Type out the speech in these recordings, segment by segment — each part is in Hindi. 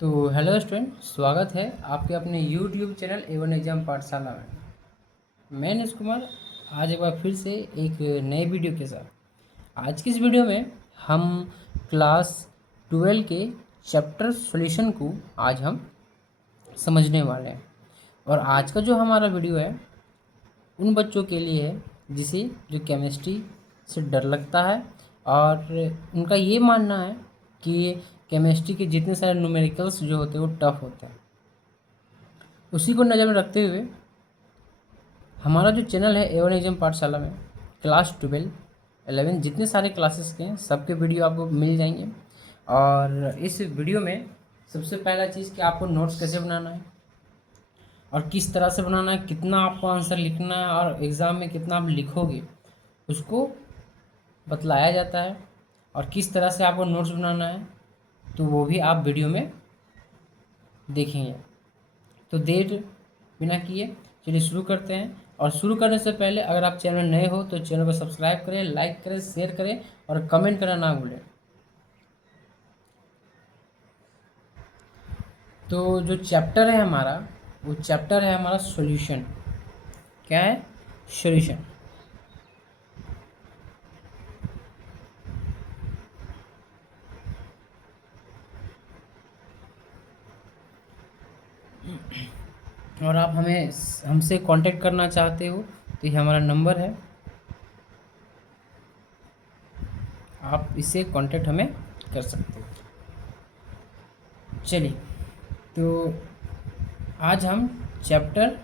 तो हेलो स्टूडेंट, स्वागत है आपके अपने यूट्यूब चैनल एवन एग्जाम पाठशाला में। मैं नीश कुमार आज एक बार फिर से एक नए वीडियो के साथ। आज की इस वीडियो में हम क्लास 12 के चैप्टर सॉल्यूशन को आज हम समझने वाले हैं। और आज का जो हमारा वीडियो है उन बच्चों के लिए है जिसे जो केमिस्ट्री से डर लगता है और उनका ये मानना है कि केमिस्ट्री के जितने सारे न्यूमेरिकल्स जो होते हैं वो टफ होते हैं। उसी को नज़र में रखते हुए हमारा जो चैनल है एवन एग्जाम पाठशाला में क्लास 12 11 जितने सारे क्लासेस के हैं सबके वीडियो आपको मिल जाएंगे। और इस वीडियो में सबसे पहला चीज़ कि आपको नोट्स कैसे बनाना है और किस तरह से बनाना है, कितना आपको आंसर लिखना है और एग्ज़ाम में कितना आप लिखोगे उसको बतलाया जाता है। और किस तरह से आपको नोट्स बनाना है तो वो भी आप वीडियो में देखेंगे। तो देर बिना किए चलिए शुरू करते हैं। और शुरू करने से पहले अगर आप चैनल में नए हो तो चैनल को सब्सक्राइब करें, लाइक करें, शेयर करें और कमेंट करना ना भूलें। तो जो चैप्टर है हमारा वो चैप्टर है हमारा सॉल्यूशन। क्या है? सॉल्यूशन। और आप हमसे कांटेक्ट करना चाहते हो तो ये हमारा नंबर है, आप इससे कांटेक्ट हमें कर सकते हो। चलिए, तो आज हम चैप्टर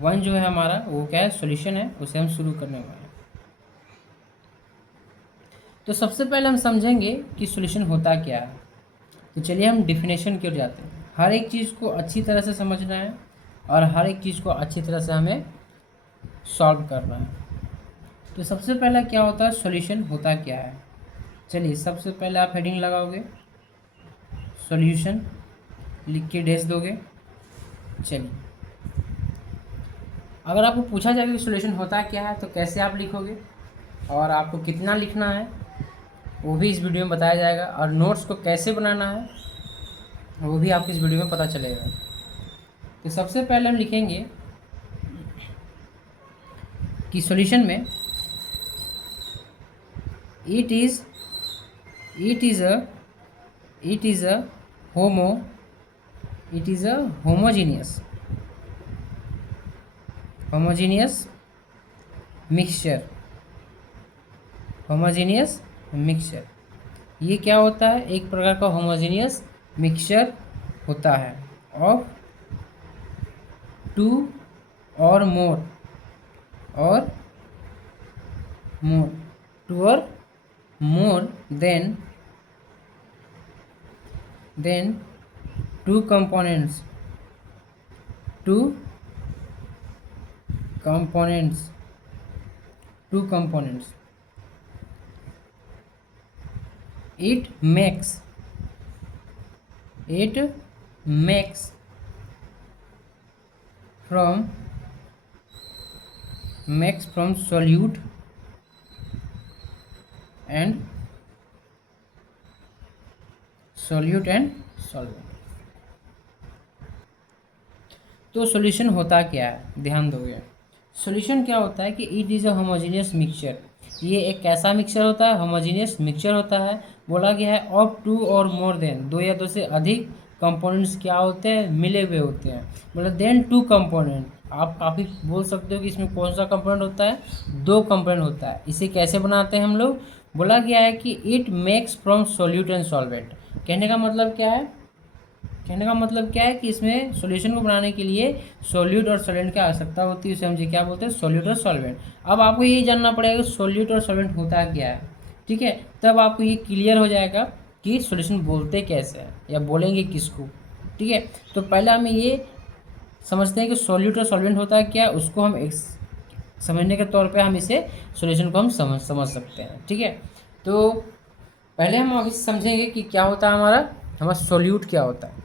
1 जो है हमारा वो क्या है, सॉल्यूशन है, उसे हम शुरू करने वाले हैं। तो सबसे पहले हम समझेंगे कि सॉल्यूशन होता क्या है। तो चलिए हम डिफिनेशन की ओर जाते हैं। हर एक चीज़ को अच्छी तरह से समझना है और हर एक चीज़ को अच्छी तरह से हमें सॉल्व करना है। तो सबसे पहला क्या होता है, सॉल्यूशन होता क्या है। चलिए सबसे पहले आप हेडिंग लगाओगे, सॉल्यूशन लिख के डैश दोगे। चलिए, अगर आपको पूछा जाएगा कि सॉल्यूशन होता क्या है तो कैसे आप लिखोगे और आपको कितना लिखना है वो भी इस वीडियो में बताया जाएगा। और नोट्स को कैसे बनाना है वो भी आपको इस वीडियो में पता चलेगा। तो सबसे पहले हम लिखेंगे कि सॉल्यूशन में it is it is a it is a homo it is a homogeneous mixture. Homogeneous mixture ये क्या होता है, एक प्रकार का होमोजीनियस मिक्सचर होता है ऑफ टू और मोर और मोर टू और more than two components two components two components it makes from solute and solvent। तो सॉल्यूशन होता क्या है, ध्यान दोगे। सॉल्यूशन क्या होता है कि it is a homogeneous mixture. ये एक कैसा मिक्सचर होता है, होमोजीनियस मिक्सचर होता है। बोला गया है ऑफ टू और मोर देन, दो या दो से अधिक कंपोनेंट्स क्या होते हैं, मिले हुए होते हैं। मतलब देन टू कंपोनेंट, आप काफ़ी बोल सकते हो कि इसमें कौन सा कंपोनेंट होता है, दो कंपोनेंट होता है। इसे कैसे बनाते हैं हम लोग, बोला गया है कि it makes from solute and solvent. कहने का मतलब क्या है कि इसमें सॉल्यूशन को बनाने के लिए सॉल्यूट और सॉल्वेंट की आवश्यकता होती है। उसे हम जी क्या बोलते हैं, सॉल्यूट और सॉल्वेंट। अब आपको ये जानना पड़ेगा कि सॉल्यूट और सॉल्वेंट होता क्या है, ठीक है। तब आपको ये क्लियर हो जाएगा कि सॉल्यूशन बोलते कैसे हैं या बोलेंगे किसको, ठीक है। तो पहले हमें ये समझते हैं कि सॉल्यूट और सॉल्वेंट होता है क्या, उसको हम समझने के तौर पे हम इसे सॉल्यूशन को हम समझ सकते हैं, ठीक है। तो पहले हम अभी समझेंगे कि क्या होता है हमारा सॉल्यूट क्या होता है।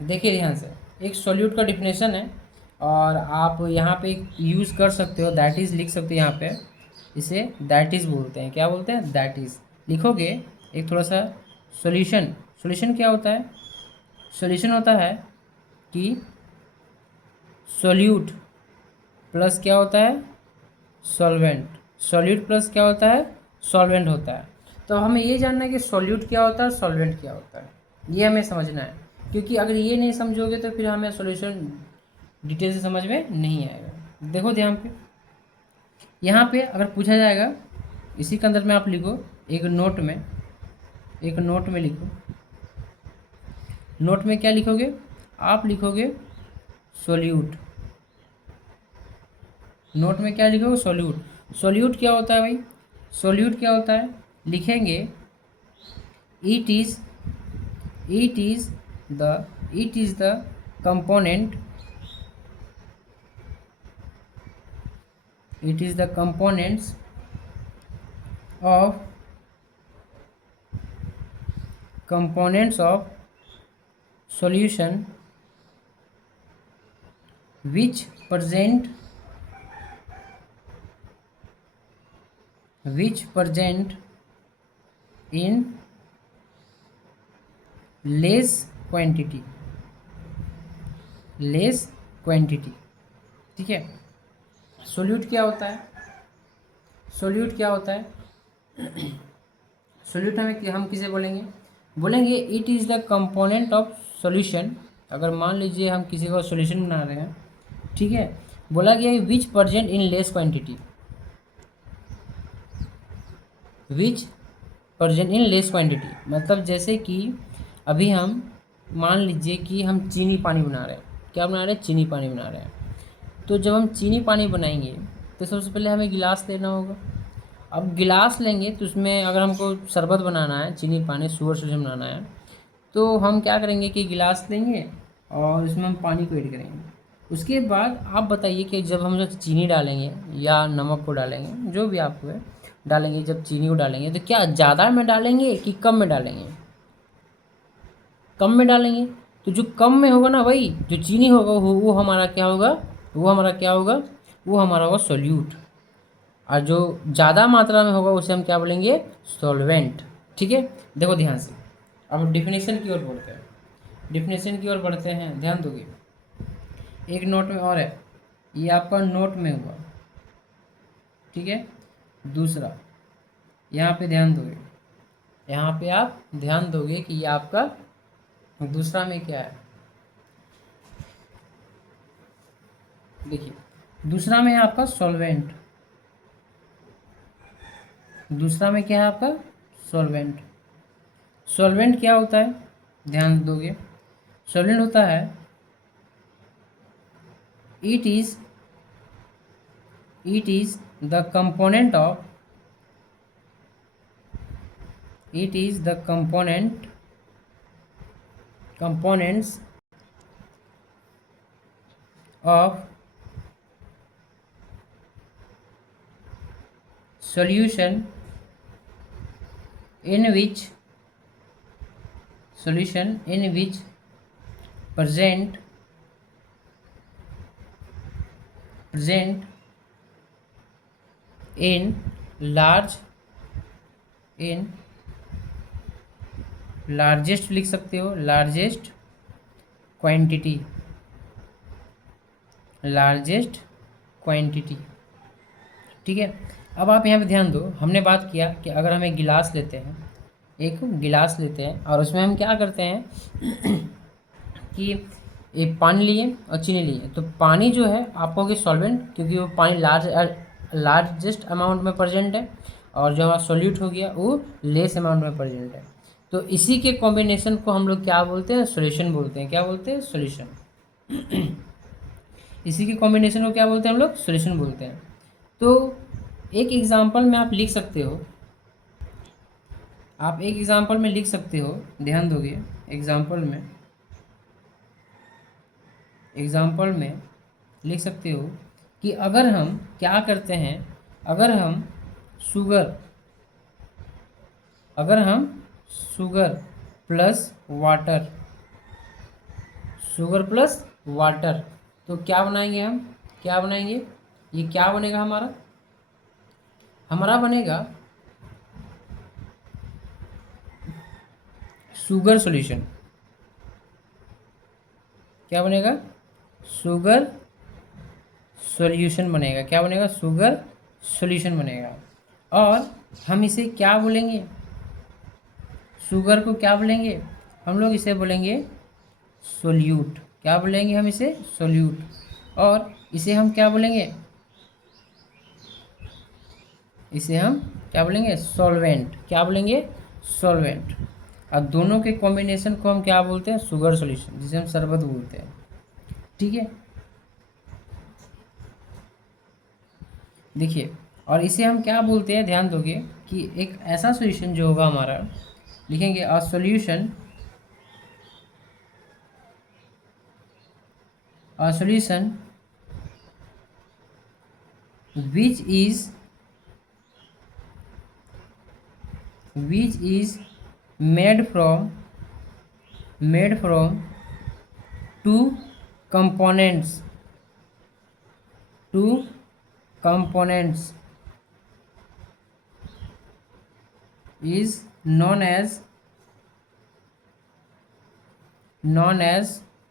देखिए ध्यान से, एक सॉल्यूट का डिफिनेशन है और आप यहाँ पे यूज़ कर सकते हो, दैट इज़ लिख सकते हो यहाँ पे। इसे दैट इज़ बोलते हैं, क्या बोलते हैं, दैट इज़ लिखोगे। एक थोड़ा सा सॉल्यूशन क्या होता है, सॉल्यूशन होता है कि सॉल्यूट प्लस क्या होता है, सॉल्वेंट। सॉल्यूट प्लस क्या होता है, सॉल्वेंट होता है। तो हमें ये जानना है कि सॉल्यूट क्या होता है, सॉल्वेंट क्या होता है, ये हमें समझना है। क्योंकि अगर ये नहीं समझोगे तो फिर हमें सॉल्यूशन डिटेल से समझ में नहीं आएगा। देखो ध्यान पे, यहाँ पे अगर पूछा जाएगा, इसी के अंदर में आप लिखो एक नोट में, एक नोट में लिखो। नोट में क्या लिखोगे, आप लिखोगे सॉल्यूट। नोट में क्या लिखोगे, सॉल्यूट। सॉल्यूट क्या होता है भाई, सॉल्यूट क्या होता है, लिखेंगे it is, it is it is the component, it is the components of solution which present in less quantity, less quantity। ठीक है। सोल्यूट क्या होता है, सोल्यूट क्या होता है, सोल्यूट हम किसे बोलेंगे, बोलेंगे it is the component of solution. अगर मान लीजिए हम किसी का सॉल्यूशन बना रहे हैं, ठीक है, बोला गया है विच present in less quantity, which present in less quantity, मतलब जैसे कि अभी हम मान लीजिए कि हम चीनी पानी बना रहे हैं। क्या बना रहे हैं, चीनी पानी बना रहे हैं। तो जब हम चीनी पानी बनाएंगे तो सबसे पहले हमें गिलास लेना होगा। अब गिलास लेंगे तो उसमें अगर हमको शरबत बनाना है, चीनी पानी शुगर सोल्यूशन बनाना है, तो हम क्या करेंगे कि गिलास लेंगे और उसमें हम पानी को ऐड करेंगे। उसके बाद आप बताइए कि जब हम लोग चीनी डालेंगे या नमक को डालेंगे, जो भी आपको है डालेंगे, जब चीनी को डालेंगे तो क्या ज़्यादा में डालेंगे कि कम में डालेंगे, कम में डालेंगे। तो जो कम में होगा ना भाई, जो चीनी होगा वो हमारा क्या होगा, वो हमारा क्या होगा, वो हमारा होगा सोल्यूट। और जो ज़्यादा मात्रा में होगा उसे हम क्या बोलेंगे, सॉल्वेंट। ठीक है, देखो ध्यान से, अब डिफिनेशन की ओर बढ़ते हैं, डिफिनेशन की ओर बढ़ते हैं, ध्यान दोगे। एक नोट में और है, ये आपका नोट में हुआ, ठीक है। दूसरा यहाँ पे ध्यान दोगे, यहाँ पे आप ध्यान दोगे कि ये आपका दूसरा में क्या है। देखिए दूसरा में है आपका सॉल्वेंट, दूसरा में क्या है आपका, सॉल्वेंट। सॉल्वेंट क्या होता है, ध्यान दोगे, सॉल्वेंट होता है it is the component of, it is the components of solution in which present in largest लिख सकते हो, लार्जेस्ट क्वांटिटी, लार्जेस्ट क्वांटिटी। ठीक है। अब आप यहाँ पे ध्यान दो, हमने बात किया कि अगर हम एक गिलास लेते हैं, एक गिलास लेते हैं और उसमें हम क्या करते हैं कि एक पानी लिए और चीनी लिए, तो पानी जो है आप कहोगे सॉल्वेंट, क्योंकि वो पानी लार्जेस्ट अमाउंट में प्रेजेंट है, और जो हमारा सॉल्यूट हो गया वो लेस अमाउंट में प्रेजेंट है। तो इसी के कॉम्बिनेशन को हम लोग क्या बोलते हैं, सॉल्यूशन बोलते हैं। क्या बोलते हैं, सॉल्यूशन। इसी के कॉम्बिनेशन को क्या बोलते हैं हम लोग, सॉल्यूशन बोलते हैं। तो एक एग्जांपल में आप लिख सकते हो, आप एक एग्जांपल में लिख सकते हो, ध्यान दोगे, एग्जांपल में लिख सकते हो कि अगर हम क्या करते हैं, अगर हम sugar plus water, sugar plus water, तो क्या बनाएंगे हम, क्या बनाएंगे, ये क्या बनेगा हमारा, हमारा बनेगा शुगर सॉल्यूशन। क्या बनेगा? शुगर सॉल्यूशन बनेगा। क्या बनेगा? शुगर सॉल्यूशन बनेगा। और हम इसे क्या बोलेंगे? शुगर को क्या बोलेंगे? हम लोग इसे बोलेंगे सोल्यूट। क्या बोलेंगे हम इसे? सोल्यूट। और इसे हम क्या बोलेंगे? इसे हम क्या बोलेंगे? सॉल्वेंट। क्या बोलेंगे? सॉल्वेंट। और दोनों के कॉम्बिनेशन को हम क्या बोलते हैं? शुगर सॉल्यूशन, जिसे हम शरबत बोलते हैं। ठीक है, देखिए। और इसे हम क्या बोलते हैं? ध्यान दोगे कि एक ऐसा सॉल्यूशन जो होगा हमारा, लिखेंगे a solution, a solution which is made from two components, two components is known as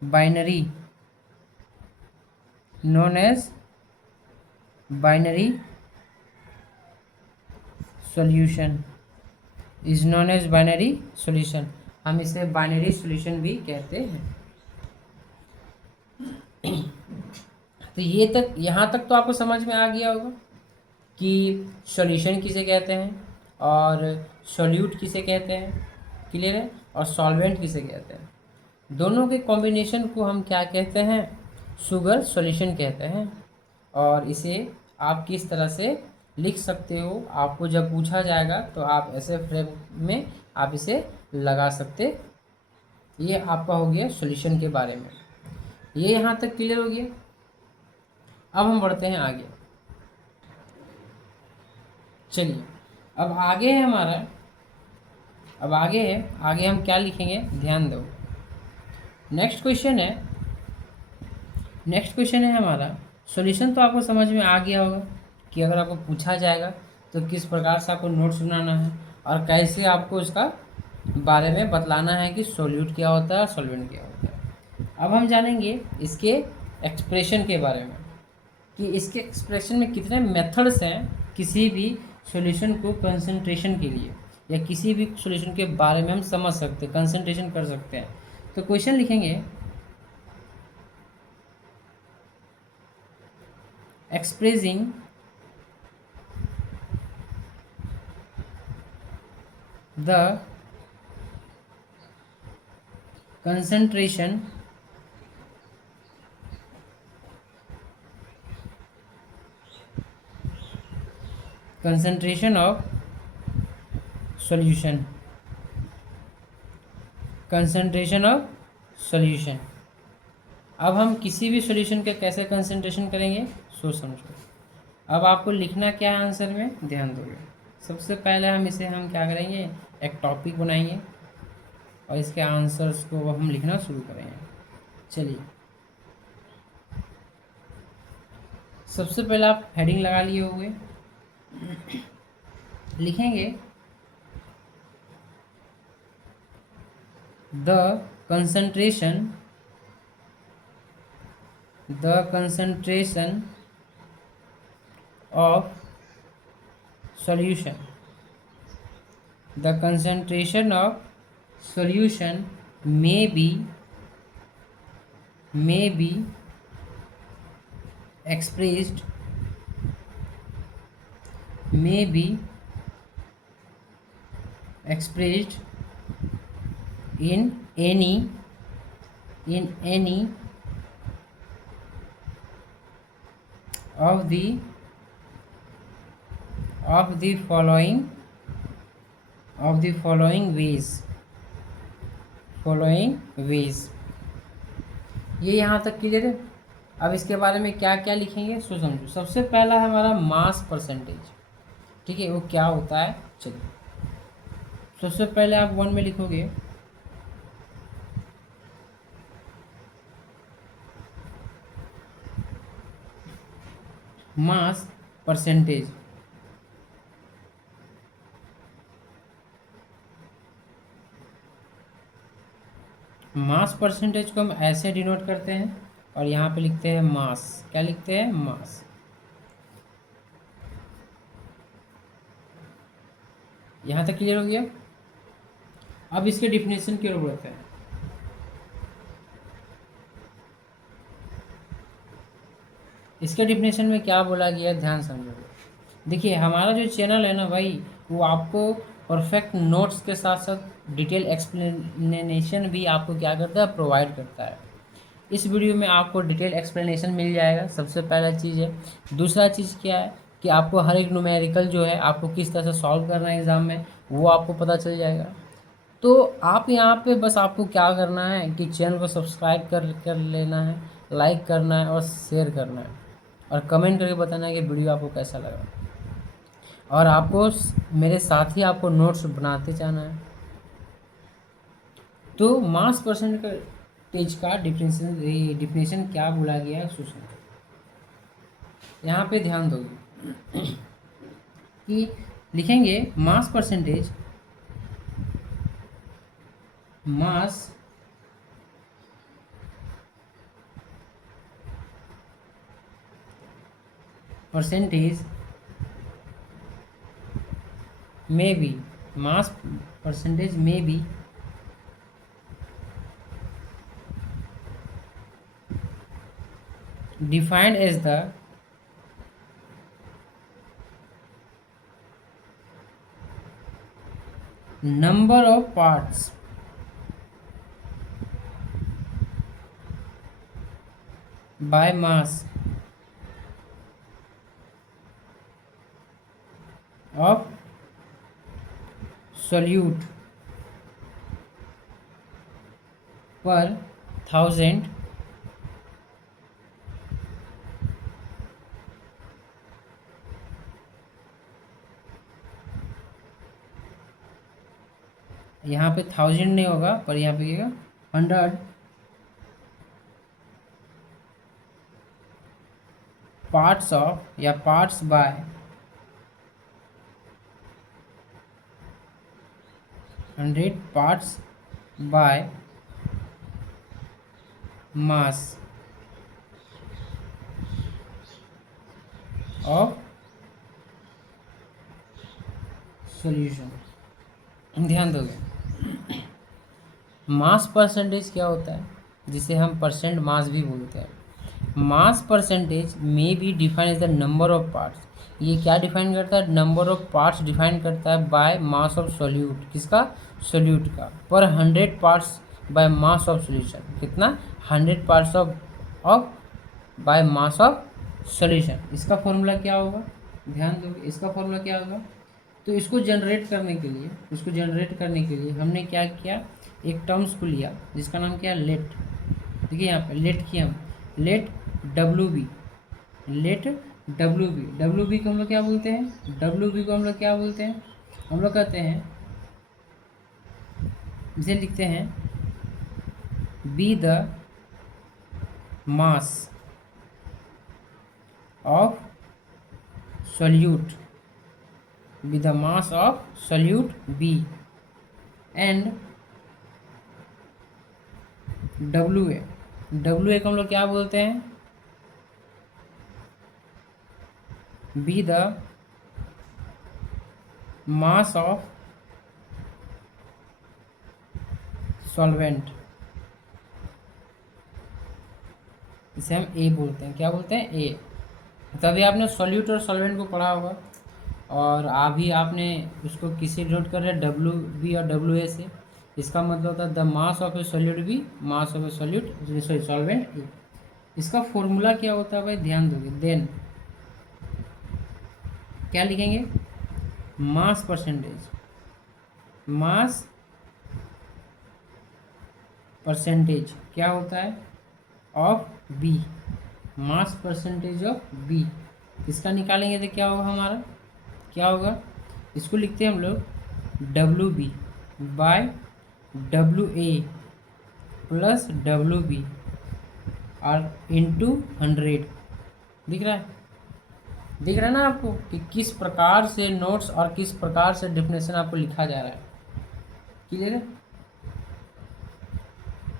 binary, known as binary solution, is known as binary solution। हम इसे बाइनरी सॉल्यूशन भी कहते हैं। तो ये तक, यहाँ तक तो आपको समझ में आ गया होगा कि सॉल्यूशन किसे कहते हैं और सॉल्यूट किसे कहते हैं। क्लियर है? और सॉल्वेंट किसे कहते हैं। दोनों के कॉम्बिनेशन को हम क्या कहते हैं? शुगर सॉल्यूशन कहते हैं। और इसे आप किस तरह से लिख सकते हो, आपको जब पूछा जाएगा तो आप ऐसे फ्रेम में आप इसे लगा सकते। ये आपका हो गया सॉल्यूशन के बारे में। ये यहाँ तक क्लियर हो गया। अब हम बढ़ते हैं आगे। चलिए, अब आगे है हमारा, अब आगे है, आगे हम क्या लिखेंगे? ध्यान दो। नेक्स्ट क्वेश्चन है, नेक्स्ट क्वेश्चन है हमारा, सॉल्यूशन तो आपको समझ में आ गया होगा कि अगर आपको पूछा जाएगा तो किस प्रकार से आपको नोट्स बनाना है और कैसे आपको उसका बारे में बतलाना है कि सोल्यूट क्या होता है और सॉल्वेंट क्या होता है। अब हम जानेंगे इसके एक्सप्रेशन के बारे में कि इसके एक्सप्रेशन में कितने मेथड्स हैं किसी भी सॉल्यूशन को कंसंट्रेशन के लिए, या किसी भी सॉल्यूशन के बारे में हम समझ सकते हैं, कंसंट्रेशन कर सकते हैं। तो क्वेश्चन लिखेंगे, expressing the concentration of solution, concentration of solution। अब हम किसी भी सॉल्यूशन के कैसे कंसंट्रेशन करेंगे, सोच समझो। अब आपको लिखना क्या है आंसर में, ध्यान दोगे। सबसे पहले हम इसे हम क्या करेंगे? एक टॉपिक बनाएंगे और इसके आंसर्स को हम लिखना शुरू करेंगे। चलिए, सबसे पहले आप हेडिंग लगा लिए होंगे, लिखेंगे the concentration of solution, the concentration of solution may be expressed in any of the following ways। ये यहाँ तक क्लियर है। अब इसके बारे में क्या क्या लिखेंगे, सो समझो। सबसे पहला है हमारा मास परसेंटेज। ठीक है, वो क्या होता है? चलिए, सबसे पहले आप 1 में लिखोगे मास परसेंटेज। मास परसेंटेज को हम ऐसे डिनोट करते हैं और यहाँ पे लिखते हैं मास। क्या लिखते हैं? मास। यहाँ तक क्लियर हो गया? अब इसके डिफिनेशन की जरूरत है। इसके डिफिनेशन में क्या बोला गया है, ध्यान समझो। देखिए हमारा जो चैनल है ना भाई, वो आपको परफेक्ट नोट्स के साथ साथ डिटेल एक्सप्लेनेशन भी आपको क्या करता है, प्रोवाइड करता है। इस वीडियो में आपको डिटेल एक्सप्लेनेशन मिल जाएगा, सबसे पहला चीज़ है। दूसरा चीज़ क्या है कि आपको हर एक न्यूमेरिकल जो है आपको किस तरह से सॉल्व करना है एग्ज़ाम में, वो आपको पता चल जाएगा। तो आप यहाँ पे बस आपको क्या करना है कि चैनल को सब्सक्राइब कर लेना है, लाइक करना है और शेयर करना है, और कमेंट करके बताना है कि वीडियो आपको कैसा लगा। और आपको मेरे साथ ही आपको नोट्स बनाते जाना है। तो मास परसेंटेज का डिफिनेशन क्या बोला गया है, सोचना। यहाँ पे ध्यान दोगे कि लिखेंगे mass percentage, mass percentage may be, mass percentage may be defined as the number of parts by mass of solute per 1000 यहाँ पे 1000 नहीं होगा, पर यहाँ पे क्या 100 पार्ट्स ऑफ या parts bye 100 parts by mass of solution. ध्यान दोगे मास परसेंटेज क्या होता है, जिसे हम परसेंट मास भी बोलते हैं। मास परसेंटेज में भी define as the number of parts. ये क्या डिफाइन करता है? नंबर ऑफ पार्ट्स डिफाइन करता है बाय मास ऑफ सोल्यूट। किसका? सोल्यूट का। पर 100 parts by mass of solution. कितना? 100 parts of by mass of solution. इसका फॉर्मूला क्या होगा? ध्यान दो, इसका फॉर्मूला क्या होगा? तो इसको जनरेट करने के लिए हमने क्या किया, एक टर्म्स को लिया जिसका नाम क्या है, लेट। देखिए यहाँ पे लेट किया हम, let W B, let W B को हम लोग क्या बोलते हैं? डब्ल्यू बी को हम लोग क्या बोलते हैं? हम लोग कहते हैं, इसे लिखते हैं be the mass of solute, with the mass of solute B, and WA, WA को हम लोग क्या बोलते हैं? be the mass of solvent, इसे हम A बोलते हैं। क्या बोलते हैं? A। तभी आपने सॉल्यूट और सॉल्वेंट को पढ़ा होगा, और अभी आपने उसको किसी डिनोट कर रहे हैं, डब्ल्यू बी और डब्ल्यू ए से। इसका मतलब होता है the mass of A solute B, mass of A solute sorry solvent A. इसका फॉर्मूला क्या होता है भाई? ध्यान दोगे, देन क्या लिखेंगे? मास परसेंटेज, मास परसेंटेज क्या होता है? Of B, mass percentage of B. इसका निकालेंगे तो क्या होगा हमारा? क्या होगा? इसको लिखते हैं हम लोग W B by W A plus W B और इंटू 100। दिख रहा है? दिख रहा है ना आपको कि किस प्रकार से नोट्स और किस प्रकार से डेफिनेशन आपको लिखा जा रहा है? क्लियर है?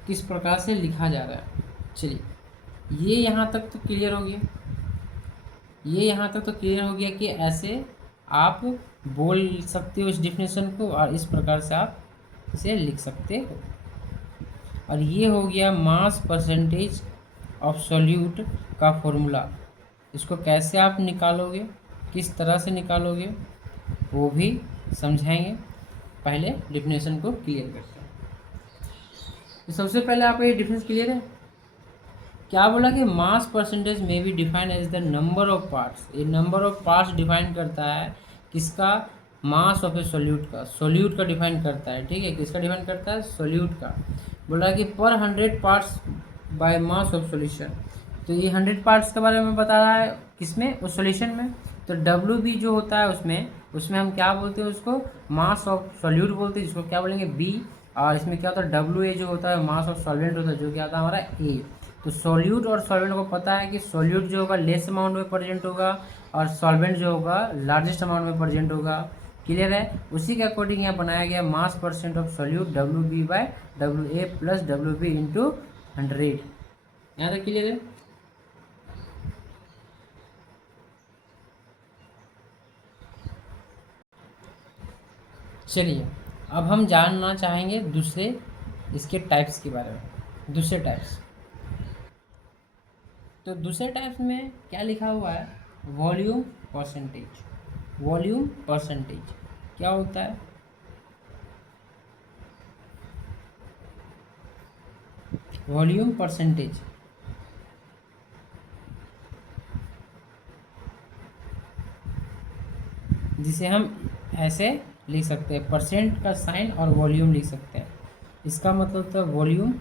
किस प्रकार से लिखा जा रहा है। चलिए, ये यहाँ तक तो क्लियर हो गया, ये यहाँ तक तो क्लियर हो गया कि ऐसे आप बोल सकते हो इस डिफिनेशन को और इस प्रकार से आप इसे लिख सकते हो। और ये हो गया मास परसेंटेज ऑफ सॉल्यूट का फॉर्मूला। इसको कैसे आप निकालोगे, किस तरह से निकालोगे, वो भी समझाएंगे। पहले डिफिनेशन को क्लियर करते हैं। तो सबसे पहले आपका ये डिफरेंस क्लियर है। क्या बोला कि mass percentage may be define as the number of parts. ये नंबर ऑफ पार्ट्स डिफाइन करता है किसका, मास ऑफ ए सोल्यूट का डिफाइन करता है। ठीक है, किसका डिफाइन करता है, सोल्यूट का। बोला कि पर 100 parts by mass of solution. तो ये 100 पार्ट्स के बारे में बता रहा है, किसमें, उस सॉल्यूशन में। तो डब्ल्यू बी जो होता है उसमें उसमें हम क्या बोलते हैं, उसको मास ऑफ सॉल्यूट बोलते हैं, जिसको क्या बोलेंगे, बी। और इसमें क्या होता है, डब्ल्यू ए जो होता है मास ऑफ सॉल्वेंट होता है, जो क्या होता है हमारा ए। तो सॉल्यूट और सॉल्वेंट को पता है कि सॉल्यूट जो होगा लेस अमाउंट में प्रेजेंट होगा और सॉल्वेंट जो होगा लार्जेस्ट अमाउंट में प्रेजेंट होगा। क्लियर है। उसी के अकॉर्डिंग यहाँ बनाया गया mass percent of solute W B by W A plus W B into 100। यहाँ तक क्लियर है। चलिए, अब हम जानना चाहेंगे दूसरे इसके टाइप्स के बारे में। दूसरे टाइप्स, तो दूसरे टाइप्स में क्या लिखा हुआ है, वॉल्यूम परसेंटेज। वॉल्यूम परसेंटेज क्या होता है, वॉल्यूम परसेंटेज जिसे हम ऐसे लिख सकते हैं, परसेंट का साइन और वॉल्यूम लिख सकते हैं। इसका मतलब होता है वॉल्यूम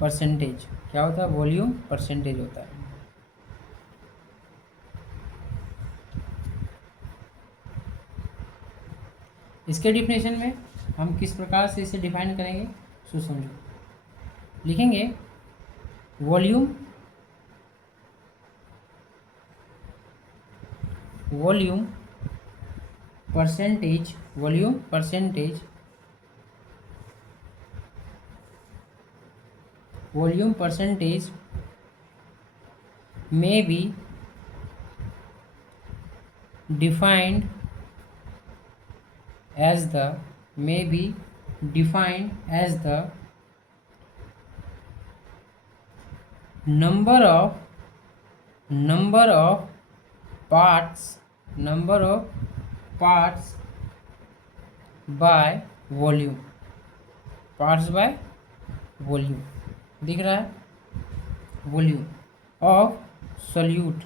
परसेंटेज। क्या होता है, वॉल्यूम परसेंटेज होता है। इसके डिफिनेशन में हम किस प्रकार से इसे डिफाइन करेंगे, सो समझो। लिखेंगे volume, volume percentage, volume percentage, volume percentage may be defined as the may be defined as the number of parts by volume, parts by volume दिख रहा है, वॉल्यूम ऑफ सॉल्यूट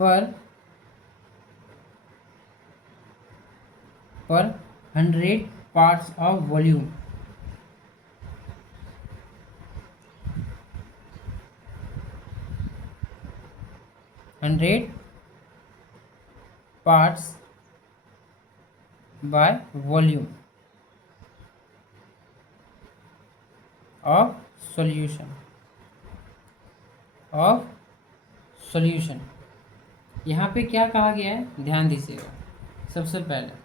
पर 100 parts of volume. Hundred parts bye volume of solution, of solution. यहाँ पे क्या कहा गया है, ध्यान दीजिएगा। सबसे पहले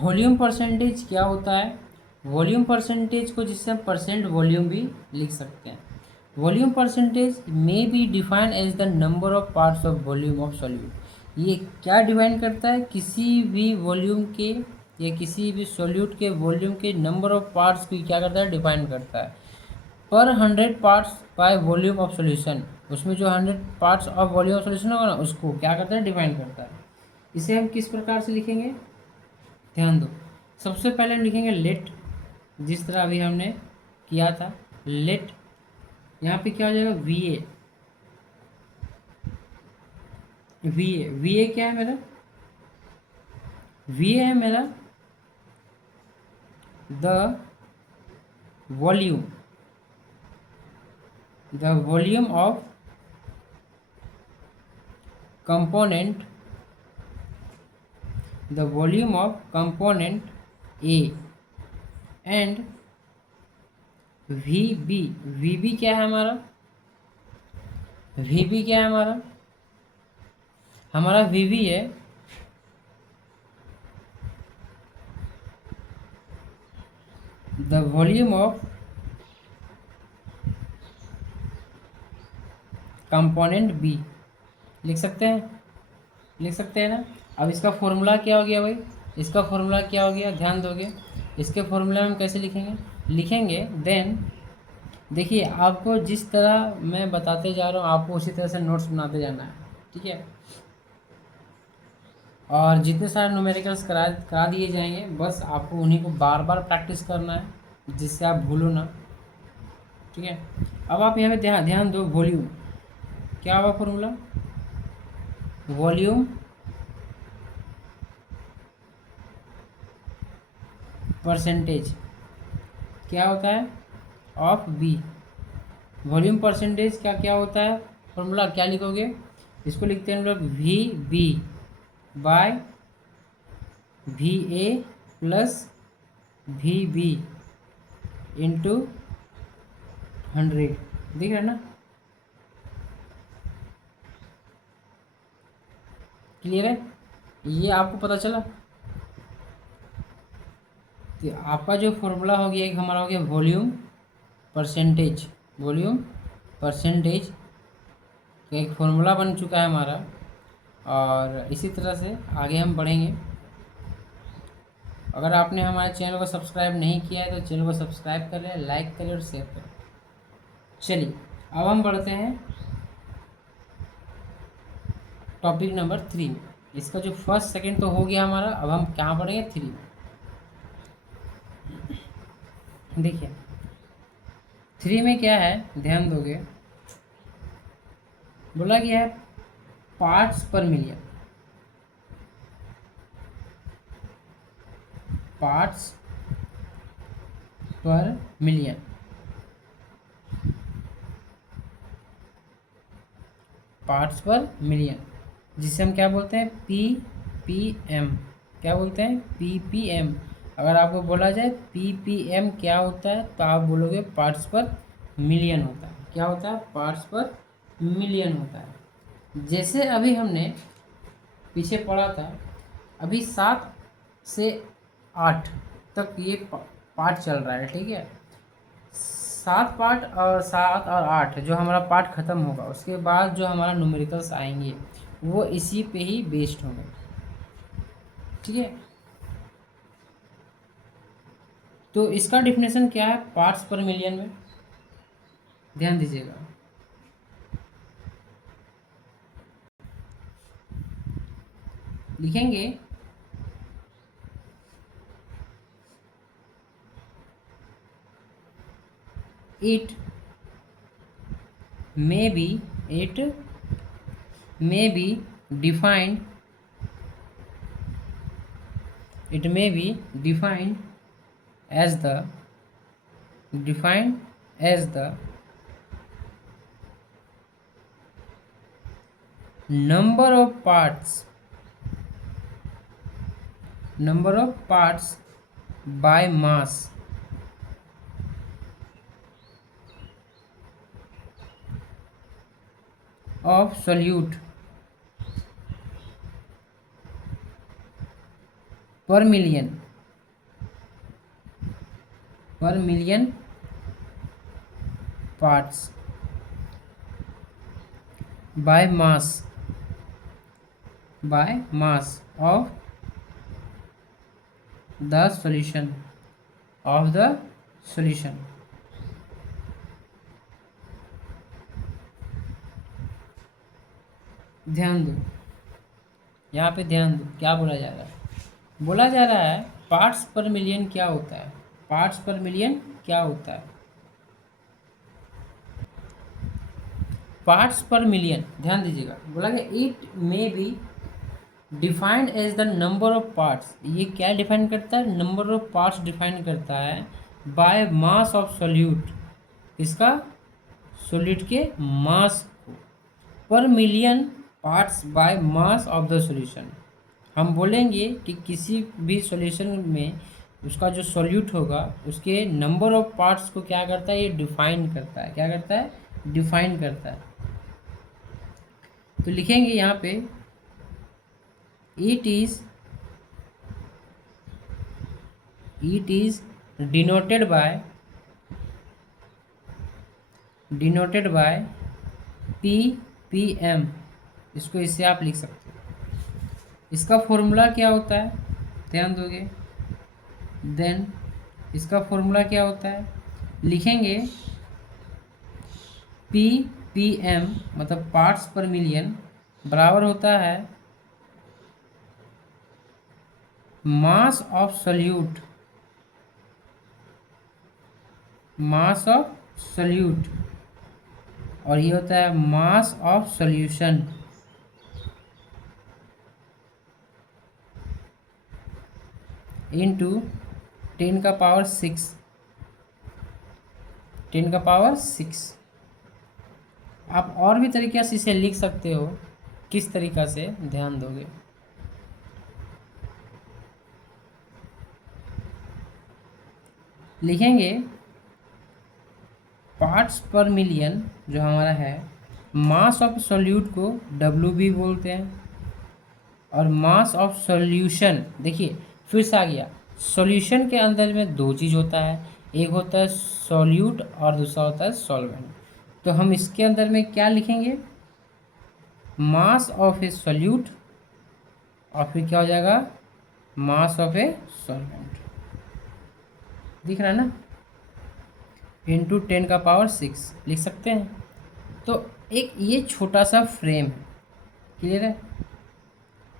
वॉल्यूम परसेंटेज क्या होता है, वॉल्यूम परसेंटेज को जिससे हम परसेंट वॉल्यूम भी लिख सकते हैं। Volume percentage may be define as the number of parts of volume of solute. ये क्या डिफाइन करता है, किसी भी वॉल्यूम के या किसी भी सॉल्यूट के वॉल्यूम के नंबर ऑफ पार्ट्स को क्या करता है, डिफाइन करता है। पर 100 parts bye volume of solution, उसमें जो 100 parts of volume of solution होगा ना, उसको क्या करता है, डिफाइन करता है। इसे हम किस प्रकार से लिखेंगे, ध्यान दो। सबसे पहले हम लिखेंगे लेट, जिस तरह अभी हमने किया था लेट। यहाँ पे क्या हो जाएगा, वी ए। वी ए क्या है मेरा, वी ए है मेरा the volume, the volume of component, the volume of component A and VB। VB क्या है हमारा, VB क्या है हमारा, हमारा VB है the volume of component B, लिख सकते हैं, लिख सकते हैं ना। अब इसका फॉर्मूला क्या हो गया भाई, इसका फॉर्मूला क्या हो गया, ध्यान दोगे। इसके फॉर्मूला हम कैसे लिखेंगे, लिखेंगे देन देखिए, आपको जिस तरह मैं बताते जा रहा हूँ आपको उसी तरह से नोट्स बनाते जाना है, ठीक है। और जितने सारे न्यूमेरिकल्स करा दिए जाएंगे, बस आपको उन्हीं को बार बार प्रैक्टिस करना है जिससे आप भूलो ना, ठीक है। अब आप यहाँ पे ध्यान ध्यान दो, वॉल्यूम क्या हुआ फॉर्मूला, वॉल्यूम परसेंटेज क्या होता है ऑफ बी, वॉल्यूम परसेंटेज क्या क्या होता है, फॉर्मूला क्या लिखोगे, इसको लिखते हैं हम लोग V B by V A plus V B into 100, दिख रहा है ना, क्लियर है, ये आपको पता चला। तो आपका जो फॉर्मूला हो गया, एक हमारा हो गया वॉल्यूम परसेंटेज, वॉल्यूम परसेंटेज का एक फॉर्मूला बन चुका है हमारा। और इसी तरह से आगे हम बढ़ेंगे। अगर आपने हमारे चैनल को सब्सक्राइब नहीं किया है तो चैनल को सब्सक्राइब करें, लाइक करें और शेयर करें। चलिए अब हम बढ़ते हैं टॉपिक नंबर 3 में। इसका जो फर्स्ट सेकंड तो हो गया हमारा, अब हम कहाँ पढ़ेंगे 3 में। देखिए 3 में क्या है, ध्यान दोगे, बोला गया है पार्ट्स पर मिलियन, पार्ट्स पर मिलियन, पार्ट्स पर मिलियन, जिसे हम क्या बोलते हैं पीपीएम, क्या बोलते हैं पीपीएम। अगर आपको बोला जाए पीपीएम क्या होता है तो आप बोलोगे पार्ट्स पर मिलियन होता है, क्या होता है पार्ट्स पर मिलियन होता है। जैसे अभी हमने पीछे पढ़ा था, अभी 7 से 8 तक ये पार्ट चल रहा है, ठीक है। 7 पार्ट और 7 और 8 जो हमारा पार्ट ख़त्म होगा, उसके बाद जो हमारा न्यूमेरिकल्स आएंगे वो इसी पे ही बेस्ड होंगे, ठीक है। तो इसका डिफिनेशन क्या है पार्ट्स पर मिलियन में, ध्यान दीजिएगा। लिखेंगे it may B, it may be defined, it may be defined as the, defined as the number of parts, number of parts by mass of solute per million, per million parts by mass, by mass of the solution, of the solution। ध्यान दो, यहाँ पे ध्यान दो क्या बोला जा रहा है, बोला जा रहा है पार्ट्स पर मिलियन क्या होता है, पार्ट्स पर मिलियन क्या होता है, पार्ट्स पर मिलियन, ध्यान दीजिएगा। बोला गया it may be defined as the number of parts, ये क्या डिफाइन करता है, नंबर ऑफ पार्ट्स डिफाइन करता है बाय मास ऑफ सोल्यूट, इसका सोल्यूट के मास को, पर million parts by mass of the solution. हम बोलेंगे कि किसी भी सॉल्यूशन में उसका जो सॉल्यूट होगा उसके नंबर ऑफ पार्ट्स को क्या करता है, ये डिफाइन करता है, क्या करता है, डिफाइन करता है। तो लिखेंगे यहाँ पे it is denoted by P P M, इसको इससे आप लिख सकते हो। इसका फॉर्मूला क्या होता है, ध्यान दोगे। देन इसका फॉर्मूला क्या होता है, लिखेंगे पी पी एम मतलब पार्ट्स पर मिलियन बराबर होता है मास ऑफ सॉल्यूट, और ये होता है मास ऑफ सॉल्यूशन इनटू 10⁶, 10⁶। आप और भी तरीके से इसे लिख सकते हो, किस तरीका से, ध्यान दोगे। लिखेंगे पार्ट्स पर मिलियन जो हमारा है, मास ऑफ सॉल्यूट को डब्ल्यू भी बोलते हैं, और मास ऑफ सॉल्यूशन, देखिए फिर से आ गया, सॉल्यूशन के अंदर में दो चीज़ होता है, एक होता है सॉल्यूट और दूसरा होता है सॉल्वेंट। तो हम इसके अंदर में क्या लिखेंगे, मास ऑफ ए सॉल्यूट, और फिर क्या हो जाएगा, मास ऑफ ए सॉल्वेंट, दिख रहा है ना, इंटू 10⁶ लिख सकते हैं। तो एक ये छोटा सा फ्रेम है, क्लियर है,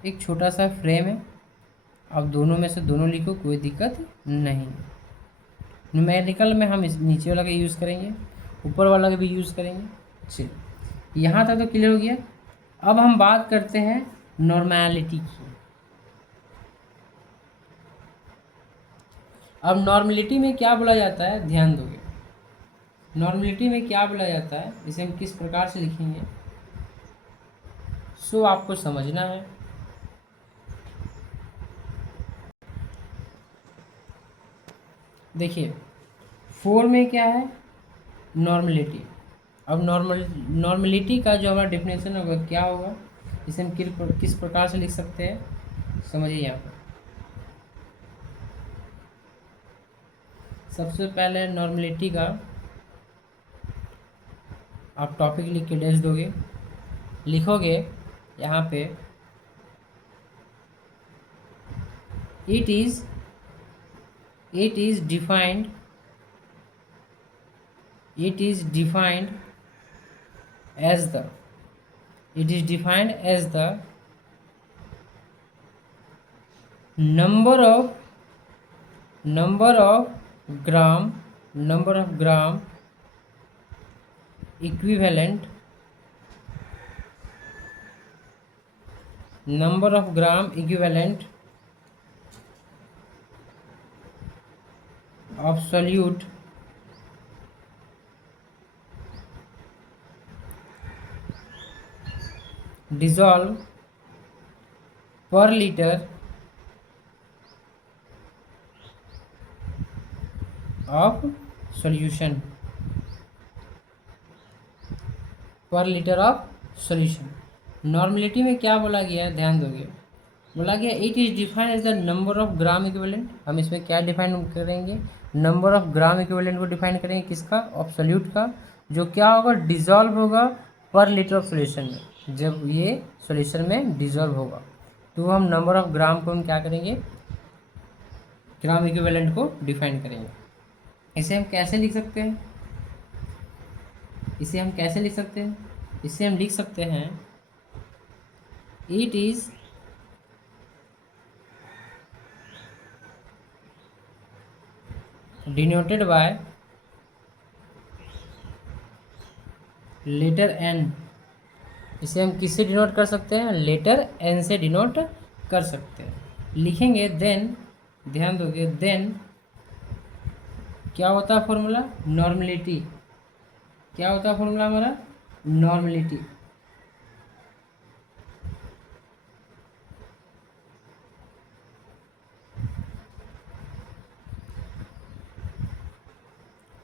एक छोटा सा फ्रेम है। अब दोनों में से दोनों लिखो, कोई दिक्कत नहीं। न्यूमेरिकल में हम इस नीचे वाला का यूज़ करेंगे, ऊपर वाला का भी यूज़ करेंगे। चलिए यहाँ तक तो क्लियर हो गया। अब हम बात करते हैं नॉर्मैलिटी की। अब नॉर्मलिटी में क्या बोला जाता है, ध्यान दोगे। नॉर्मलिटी में क्या बोला जाता है, इसे हम किस प्रकार से लिखेंगे, सो आपको समझना है। देखिए 4 में क्या है, नॉर्मलिटी। अब नॉर्मलिटी का जो हमारा डेफिनेशन होगा क्या होगा, इसे हम किस प्रकार से लिख सकते हैं, समझिए। यहाँ पर सबसे पहले नॉर्मलिटी का आप टॉपिक लिख के डैश दोगे, लिखोगे यहाँ पे it is defined as the number of gram equivalent of solute dissolve per liter of solution, normality में क्या बोला गया है, ध्यान दोगे। बोला गया it is defined as the number of gram equivalent. हम इसमें क्या डिफाइन करेंगे, नंबर ऑफ ग्राम इक्विवेलेंट को डिफाइन करेंगे, किसका, ऑफ सॉल्यूट का, जो क्या होगा, डिजॉल्व होगा पर लीटर ऑफ सॉल्यूशन में। जब ये सॉल्यूशन में डिजॉल्व होगा तो हम नंबर ऑफ ग्राम को हम क्या करेंगे, ग्राम इक्विवेलेंट को डिफाइन करेंगे। इसे हम कैसे लिख सकते हैं, इसे हम लिख सकते हैं it is denoted by letter N. इसे हम किससे डिनोट कर सकते हैं, लेटर एन से डिनोट कर सकते हैं। लिखेंगे देन, ध्यान दोगे, देन क्या होता है फॉर्मूला, नॉर्मलिटी। क्या होता है फॉर्मूला हमारा, नॉर्मलिटी।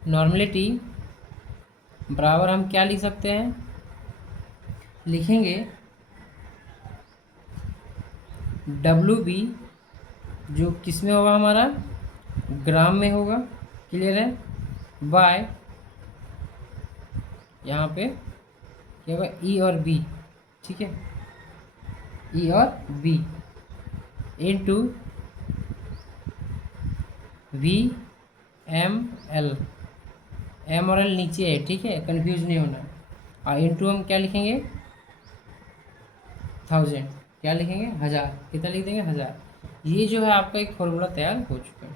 नॉर्मलिटी बराबर हम क्या लिख सकते हैं, लिखेंगे डब्ल्यू बी, जो किस में होगा हमारा, ग्राम में होगा, क्लियर है, बाय यहाँ पे क्या होगा ई और बी, ठीक है, ई और B into V M L, M और एल नीचे है, ठीक है, कंफ्यूज नहीं होना। और इनटू हम क्या लिखेंगे 1000, क्या लिखेंगे 1000, कितना लिख देंगे 1000। ये जो है आपका एक फॉर्मूला तैयार हो चुका है।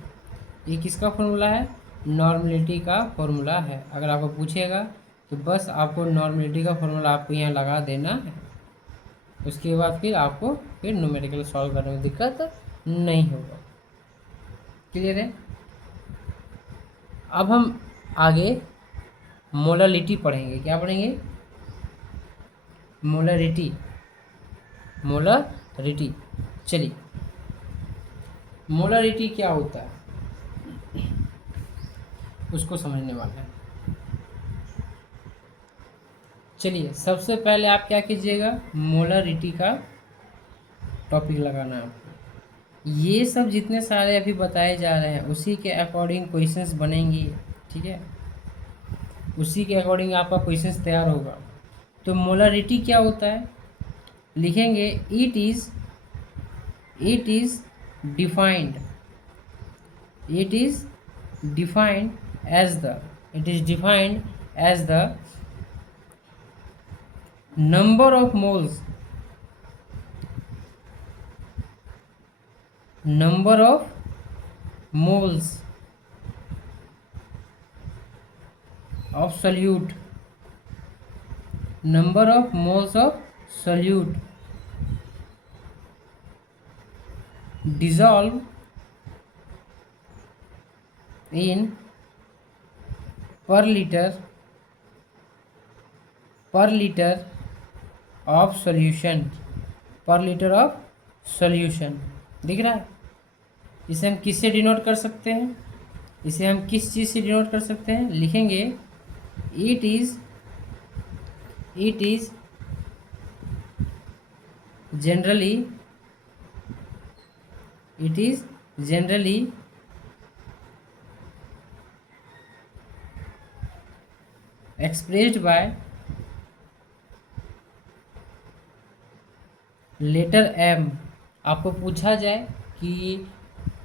ये किसका फॉर्मूला है, नॉर्मलिटी का फॉर्मूला है। अगर आपको पूछेगा तो बस आपको नॉर्मलिटी का फॉर्मूला आपको यहाँ लगा देना है, उसके बाद फिर आपको फिर न्यूमेरिकल सॉल्व करने में दिक्कत नहीं होगा, क्लियर है। अब हम आगे मोलालिटी पढ़ेंगे, क्या पढ़ेंगे, मोलारिटी, मोलारिटी। चलिए मोलारिटी क्या होता है उसको समझने वाले हैं। चलिए सबसे पहले आप क्या कीजिएगा, मोलारिटी का टॉपिक लगाना है आपको। ये सब जितने सारे अभी बताए जा रहे हैं उसी के अकॉर्डिंग क्वेश्चंस बनेंगे, ठीक है, उसी के अकॉर्डिंग आपका क्वेश्चंस तैयार होगा। तो मोलारिटी क्या होता है, लिखेंगे it is defined, it is defined as the, it is defined as the number of moles, number of moles of solute, number of moles of solute dissolve in per liter of solution, पर लीटर ऑफ सॉल्यूशन, दिख रहा है। इसे हम किससे डिनोट कर सकते हैं, इसे हम किस चीज़ से डिनोट कर सकते हैं, लिखेंगे it is generally, it is generally expressed by letter M. आपको पूछा जाए कि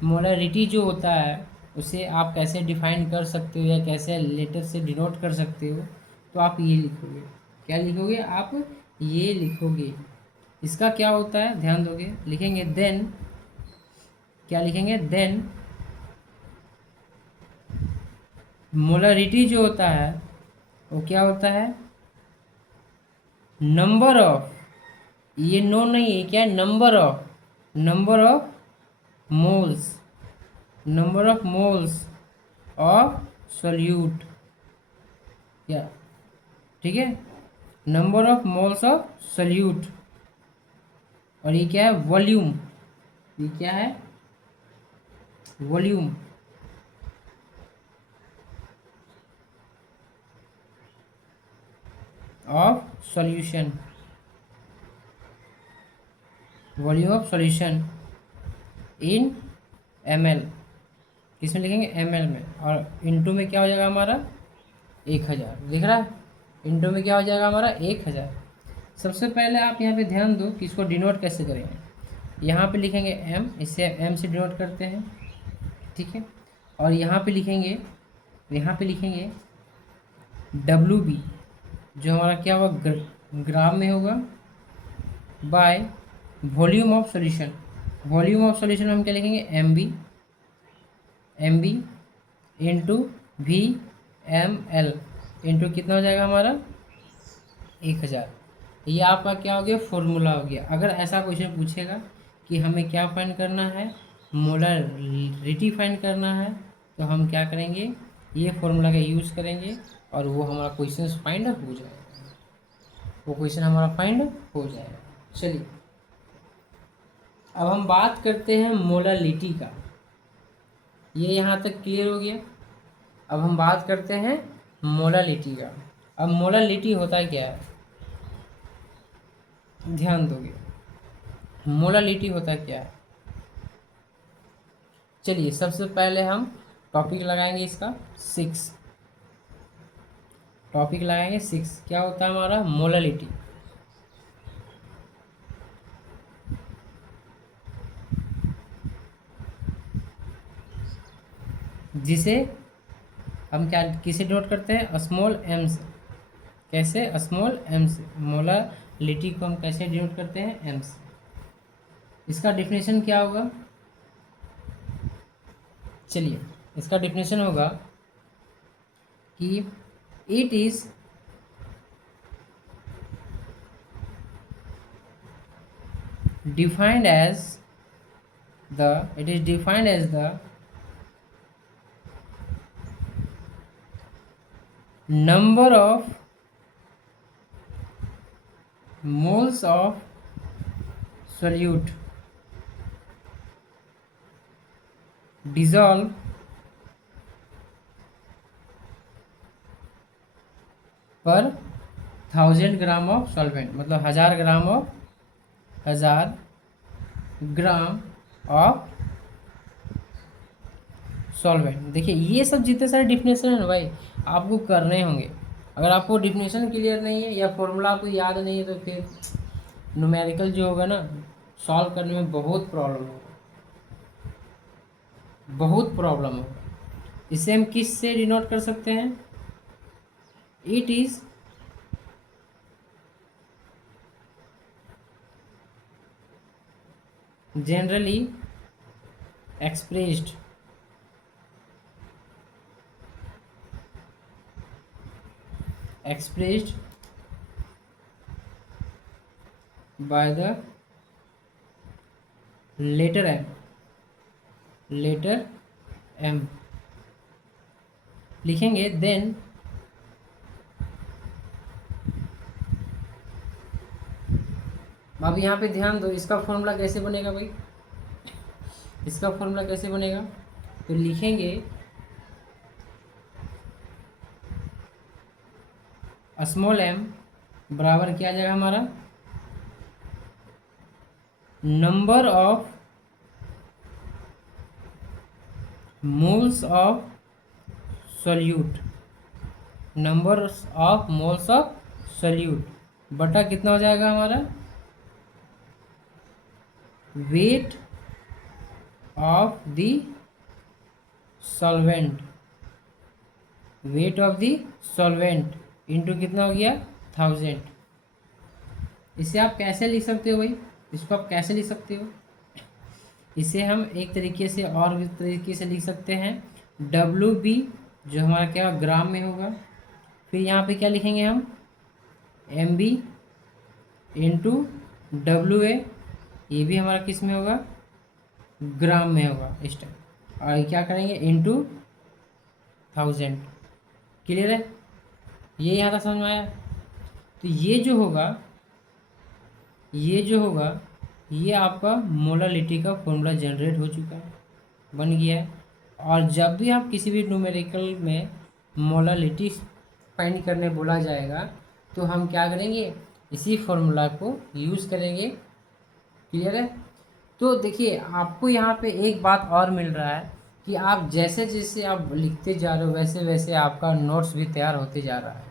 मोलारिटी जो होता है उसे आप कैसे डिफाइन कर सकते हो या कैसे लेटर से डिनोट कर सकते हो, तो आप ये लिखोगे, क्या लिखोगे आप, ये लिखोगे। इसका क्या होता है ध्यान दोगे, लिखेंगे देन, क्या लिखेंगे देन मोलारिटी जो होता है वो क्या होता है, नंबर ऑफ, ये नो नहीं है, क्या है, number of moles, number of moles of solute, क्या, ठीक है, number of moles of solute. और ये क्या है, वॉल्यूम, ये क्या है, volume of solution, volume of solution in ml, किस में लिखेंगे ml में, और इनटू में क्या हो जाएगा हमारा 1000, दिख रहा है, इनटू में क्या हो जाएगा हमारा 1000। सबसे पहले आप यहाँ पे ध्यान दो कि इसको डिनोट कैसे करेंगे। यहाँ पे लिखेंगे m, इससे m से डिनोट करते हैं, ठीक है, और यहाँ पे लिखेंगे WB, जो हमारा क्या होगा, ग्राम में होगा, by volume of solution, volume of solution हम क्या लिखेंगे M B into VML into कितना हो जाएगा हमारा 1000। ये आपका क्या हो गया, फॉर्मूला हो गया। अगर ऐसा क्वेश्चन पूछेगा कि हमें क्या फाइंड करना है, मोलारिटी फाइंड करना है, तो हम क्या करेंगे, ये फॉर्मूला का यूज़ करेंगे और वो हमारा क्वेश्चन फाइंड हो जाएगा, वो क्वेश्चन हमारा फाइंड हो जाएगा। चलिए अब हम बात करते हैं मोलालिटी का, ये यहाँ तक क्लियर हो गया। अब हम बात करते हैं मोलालिटी का। अब मोलालिटी होता क्या है, ध्यान दोगे, मोलालिटी होता क्या है। चलिए सबसे पहले हम टॉपिक लगाएंगे इसका 6, टॉपिक लगाएंगे 6, क्या होता है हमारा मोलालिटी। जिसे हम क्या किसे डिनोट करते हैं, स्मॉल एम से। कैसे, स्मॉल एम से। मोलालिटी को हम कैसे डिनोट करते हैं, एम से। इसका डिफिनेशन क्या होगा, चलिए इसका डिफिनेशन होगा कि it is defined as it is defined as the number of moles of solute dissolve पर 1000 ग्राम ऑफ सॉल्वेंट, मतलब 1000 ग्राम ऑफ सॉल्वेंट। देखिए ये सब जितने सारे डिफिनेशन है ना भाई, आपको करने होंगे। अगर आपको डिफिनेशन क्लियर नहीं है या फॉर्मूला आपको याद नहीं है तो फिर न्यूमेरिकल जो होगा ना, सॉल्व करने में बहुत प्रॉब्लम होगा, बहुत प्रॉब्लम होगा। इसे हम किस से डिनोट कर सकते हैं, it is generally expressed by the letter m लिखेंगे। देन अब यहाँ पे ध्यान दो, इसका फॉर्मूला कैसे बनेगा भाई, इसका फॉर्मूला कैसे बनेगा, तो लिखेंगे स्मॉल एम बराबर क्या आ जाएगा हमारा, number of moles of solute, number of moles of solute बटा कितना हो जाएगा हमारा, weight of the solvent, weight of the solvent into कितना हो गया 1000। इसे आप कैसे लिख सकते हो भाई, इसको आप कैसे लिख सकते हो, इसे हम एक तरीके से और भी तरीके से लिख सकते हैं, WB जो हमारा क्या ग्राम में होगा, फिर यहाँ पे क्या लिखेंगे हम MB इंटू WA, ये भी हमारा किस में होगा, ग्राम में होगा इस टाइम, और क्या करेंगे इंटू 1000। क्लियर है, ये यहाँ तक समझ में आया। तो ये जो होगा ये आपका मोलालिटी का फॉर्मूला जनरेट हो चुका है, बन गया है। और जब भी आप किसी भी न्यूमेरिकल में मोलालिटी फाइंड करने बोला जाएगा तो हम क्या करेंगे, इसी फॉर्मूला को यूज़ करेंगे। क्लियर है। तो देखिए आपको यहाँ पे एक बात और मिल रहा है कि आप जैसे जैसे आप लिखते जा रहे हो वैसे वैसे आपका नोट्स भी तैयार होते जा रहा है,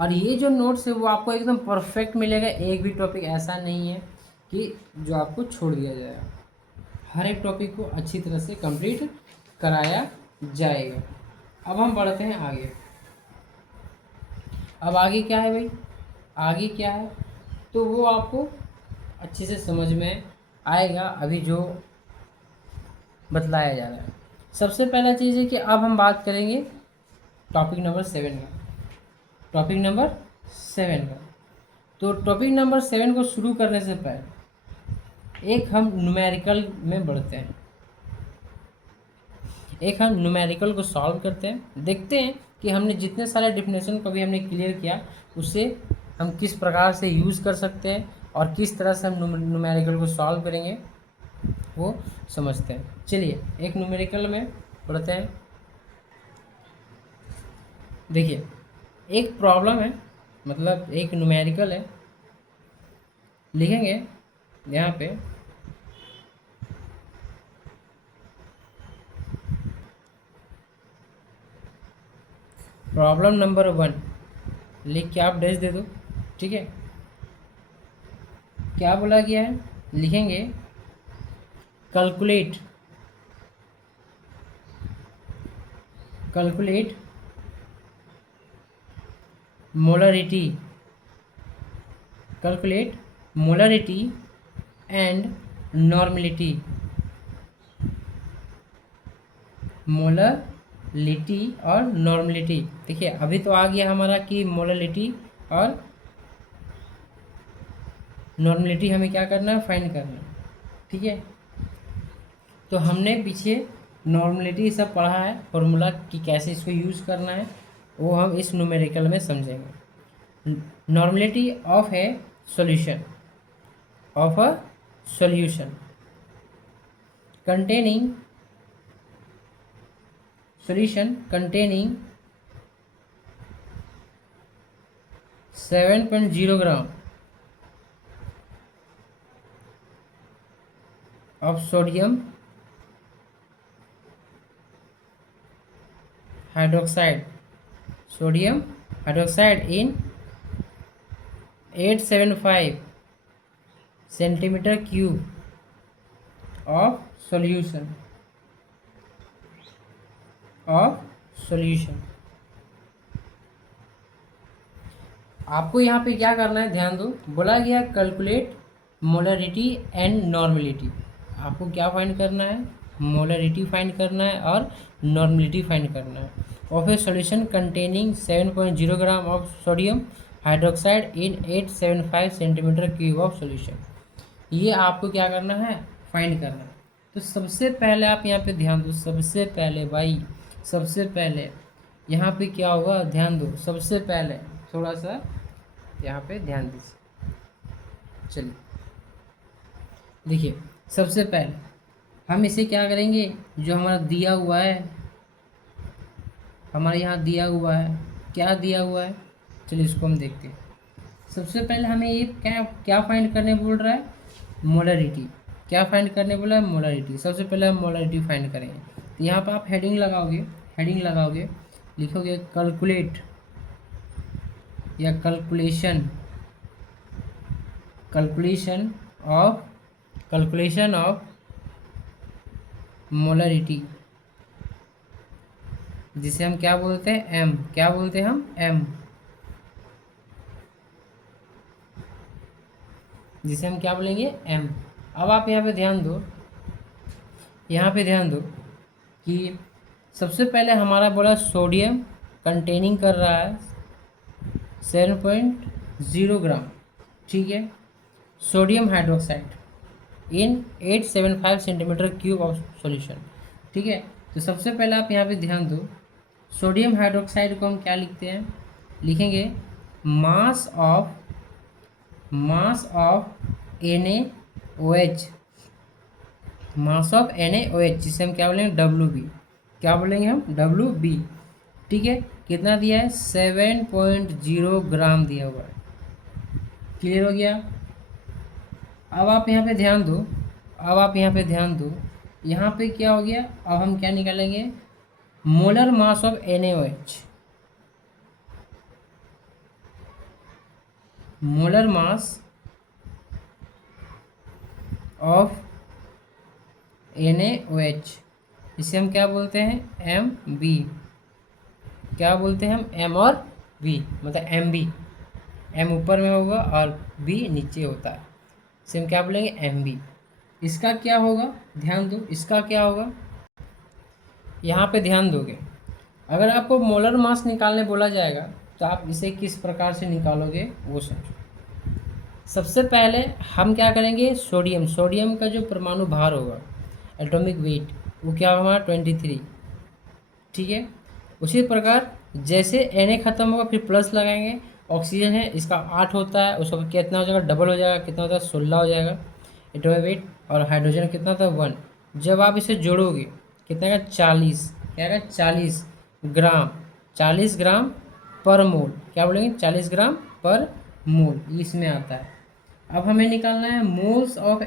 और ये जो नोट्स है वो आपको एकदम परफेक्ट मिलेगा। एक भी टॉपिक ऐसा नहीं है कि जो आपको छोड़ दिया जाएगा, हर एक टॉपिक को अच्छी तरह से कंप्लीट कराया जाएगा। अब हम बढ़ते हैं आगे। अब आगे क्या है भाई, आगे क्या है तो वो आपको अच्छे से समझ में आएगा अभी जो बतलाया जा रहा है। सबसे पहला चीज़ है कि अब हम बात करेंगे टॉपिक नंबर 7 का, टॉपिक नंबर 7 का। तो टॉपिक नंबर 7 को शुरू करने से पहले एक हम न्यूमेरिकल में बढ़ते हैं, एक हम न्यूमेरिकल को सॉल्व करते हैं, देखते हैं कि हमने जितने सारे डिफिनेशन को भी हमने क्लियर किया उससे हम किस प्रकार से यूज़ कर सकते हैं और किस तरह से हम न्यूमेरिकल को सॉल्व करेंगे वो समझते हैं। चलिए एक न्यूमेरिकल में पढ़ते हैं। देखिए एक प्रॉब्लम है, मतलब एक न्यूमेरिकल है, लिखेंगे यहाँ पे प्रॉब्लम नंबर 1 लिख के आप डैश दे दो। ठीक है, क्या बोला गया है, लिखेंगे calculate calculate molarity calculate molarity and normality. Molarity और नॉर्मलिटी। देखिए अभी तो आ गया हमारा कि मोलरिटी और नॉर्मलिटी हमें क्या करना है, फाइंड करना है। ठीक है, तो हमने पीछे नॉर्मलिटी सब पढ़ा है, फॉर्मूला कि कैसे इसको यूज़ करना है, वो हम इस न्यूमेरिकल में समझेंगे। Normality of A solution of a solution containing 7.0 gram of sodium hydroxide in 875 centimeter cube of solution आपको यहाँ पे क्या करना है, ध्यान दो। बोला गया कैलकुलेट मोलरिटी एंड नॉर्मलिटी। आपको क्या फाइंड करना है, मोलरिटी फाइंड करना है और नॉर्मलिटी फाइंड करना है of A solution containing 7.0 gram of sodium hydroxide in 875 centimetre cube of solution. ये आपको क्या करना है, फाइंड करना है। तो सबसे पहले आप यहाँ पे ध्यान दो, सबसे पहले भाई, सबसे पहले यहाँ पे क्या होगा, ध्यान दो। सबसे पहले थोड़ा सा यहाँ पे ध्यान दीजिए। चलिए देखिए, सबसे पहले हम इसे क्या करेंगे, जो हमारा दिया हुआ है, हमारे यहाँ दिया हुआ है, क्या दिया हुआ है, चलिए इसको हम देखते हैं। सबसे पहले हमें ये क्या क्या फाइंड करने बोल रहा है, मोलरिटी। क्या फाइंड करने बोला है, मोलरिटी। सबसे पहले हम मोलरिटी फाइंड करेंगे। तो यहाँ पर आप हेडिंग लगाओगे, लिखोगे कैलकुलेट या कैलकुलेशन ऑफ मोलरिटी, जिसे हम क्या बोलते हैं, एम। क्या बोलते हैं हम, एम, जिसे हम क्या बोलेंगे, एम। अब आप यहाँ पे ध्यान दो, कि सबसे पहले हमारा बोला सोडियम कंटेनिंग कर रहा है 7.0 ग्राम। ठीक है, sodium hydroxide in 875 centimetre cube of solution. ठीक है, तो सबसे पहले आप यहाँ पे ध्यान दो, सोडियम हाइड्रोक्साइड को हम क्या लिखते हैं, लिखेंगे mass of NaOH, mass of NaOH, जिसे हम क्या बोलेंगे, WB। क्या बोलेंगे हम, WB। ठीक है, कितना दिया है, 7.0 ग्राम दिया हुआ है। क्लियर हो गया। अब आप यहाँ पे ध्यान दो, यहाँ पे क्या हो गया, अब हम क्या निकालेंगे, molar mass of NaOH, molar mass of NaOH, इसे हम क्या बोलते हैं, MB। क्या बोलते हैं हम, M और B, मतलब MB। M ऊपर में होगा और B नीचे होता है, इसे हम क्या बोलेंगे, MB। इसका क्या होगा, ध्यान दो, इसका क्या होगा, यहाँ पे ध्यान दोगे। अगर आपको मोलर मास निकालने बोला जाएगा तो आप इसे किस प्रकार से निकालोगे, वो समझो। सबसे पहले हम क्या करेंगे, सोडियम का जो परमाणु भार होगा, एटॉमिक वेट, वो क्या होगा, 23। ठीक है, उसी प्रकार जैसे Na खत्म होगा फिर प्लस लगाएंगे, ऑक्सीजन है इसका 8 होता है, उसका कितना हो जाएगा, डबल हो जाएगा, कितना होता है, 16 हो जाएगा एटॉमिक वेट। और हाइड्रोजन कितना होता है, 1। जब आप इसे जोड़ोगे कितना का, 40, क्या का, 40 ग्राम, 40 ग्राम पर मोल। क्या बोलेंगे, 40 ग्राम पर मोल, इसमें आता है। अब हमें निकालना है मोल्स ऑफ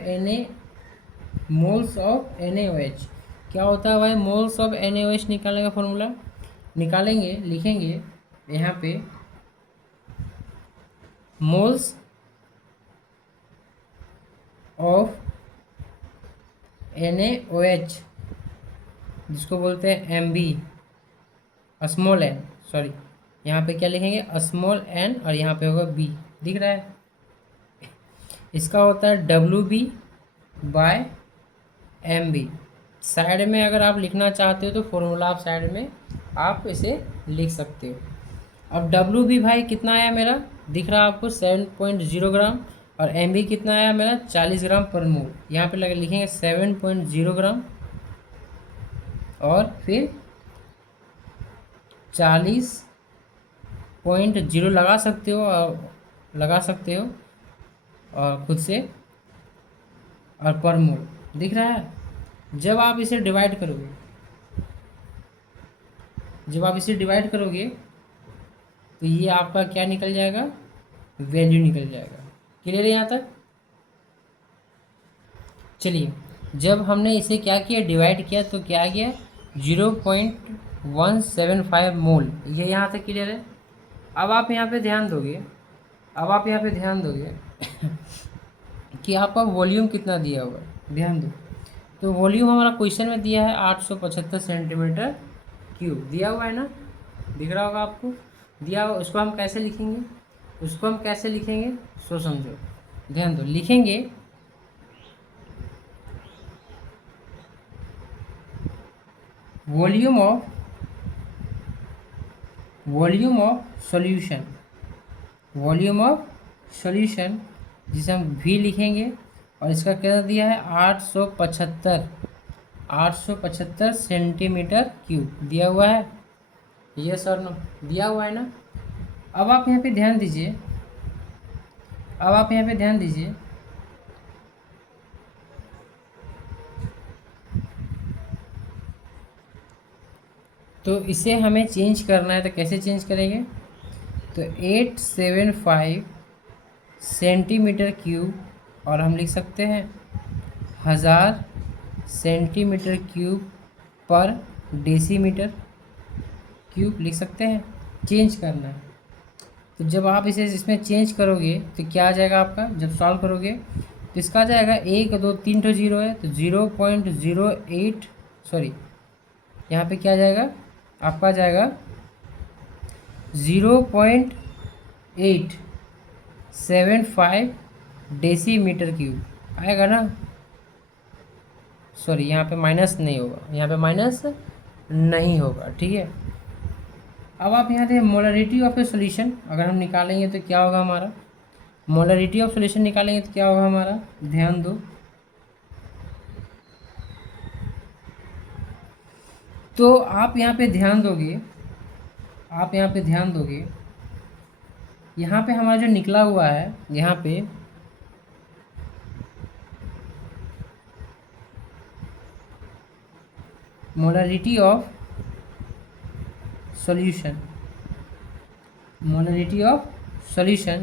NaOH। क्या होता है भाई, मोल्स ऑफ NaOH निकालने का फॉर्मूला निकालेंगे, लिखेंगे यहाँ पे मोल्स ऑफ NaOH, जिसको बोलते हैं Mb, स्मॉल n, सॉरी यहाँ पे क्या लिखेंगे स्मॉल n और यहाँ पे होगा b, दिख रहा है। इसका होता है WB/MB। साइड में अगर आप लिखना चाहते हो तो फॉर्मूला आप साइड में आप इसे लिख सकते हो। अब WB भाई कितना आया मेरा, दिख रहा है आपको 7.0 ग्राम, और MB कितना आया मेरा 40 ग्राम पर मोल। यहाँ पे लगे लिखेंगे 7.0 ग्राम और फिर 40.0 लगा सकते हो, और खुद से, और पर मोल दिख रहा है। जब आप इसे डिवाइड करोगे तो ये आपका क्या निकल जाएगा, वैल्यू निकल जाएगा। क्लियर है यहाँ तक। चलिए, जब हमने इसे क्या किया, डिवाइड किया, तो क्या आ गया 0.175 मोल। ये यहाँ तक क्लियर है। अब आप यहाँ पे ध्यान दोगे कि आपका वॉल्यूम कितना दिया हुआ है, ध्यान दो। तो वॉल्यूम हमारा क्वेश्चन में दिया है 875 सेंटीमीटर क्यूब दिया हुआ है ना, दिख रहा होगा आपको, दिया हुआ। उसको हम कैसे लिखेंगे, सो समझो, ध्यान दो। लिखेंगे वॉल्यूम ऑफ सॉल्यूशन, जिसे हम V लिखेंगे, और इसका क्या दिया है 875 सेंटीमीटर क्यूब दिया हुआ है। यस और नो, दिया हुआ है ना। अब आप यहाँ पे ध्यान दीजिए, तो इसे हमें चेंज करना है। तो कैसे चेंज करेंगे, तो 875 सेंटीमीटर क्यूब, और हम लिख सकते हैं 1000 सेंटीमीटर क्यूब पर डेसीमीटर क्यूब लिख सकते हैं। चेंज करना है। तो जब आप इसे इसमें चेंज करोगे तो क्या आ जाएगा आपका, जब सॉल्व करोगे तो इसका आ जाएगा 1 2 3 तो 0 है, तो 0.08, सॉरी यहाँ पे क्या आ जाएगा आपका, आ जाएगा 0.875 डेसीमीटर क्यूब आएगा ना। सॉरी यहाँ पे माइनस नहीं होगा, ठीक है। अब आप यहाँ पे मोलरिटी ऑफ ए सोल्यूशन अगर हम निकालेंगे तो क्या होगा हमारा, मोलरिटी ऑफ सोल्यूशन निकालेंगे तो क्या होगा हमारा, ध्यान दो। तो आप यहाँ पे ध्यान दोगे, यहाँ पे हमारा जो निकला हुआ है, यहाँ पे मोलरिटी ऑफ सॉल्यूशन,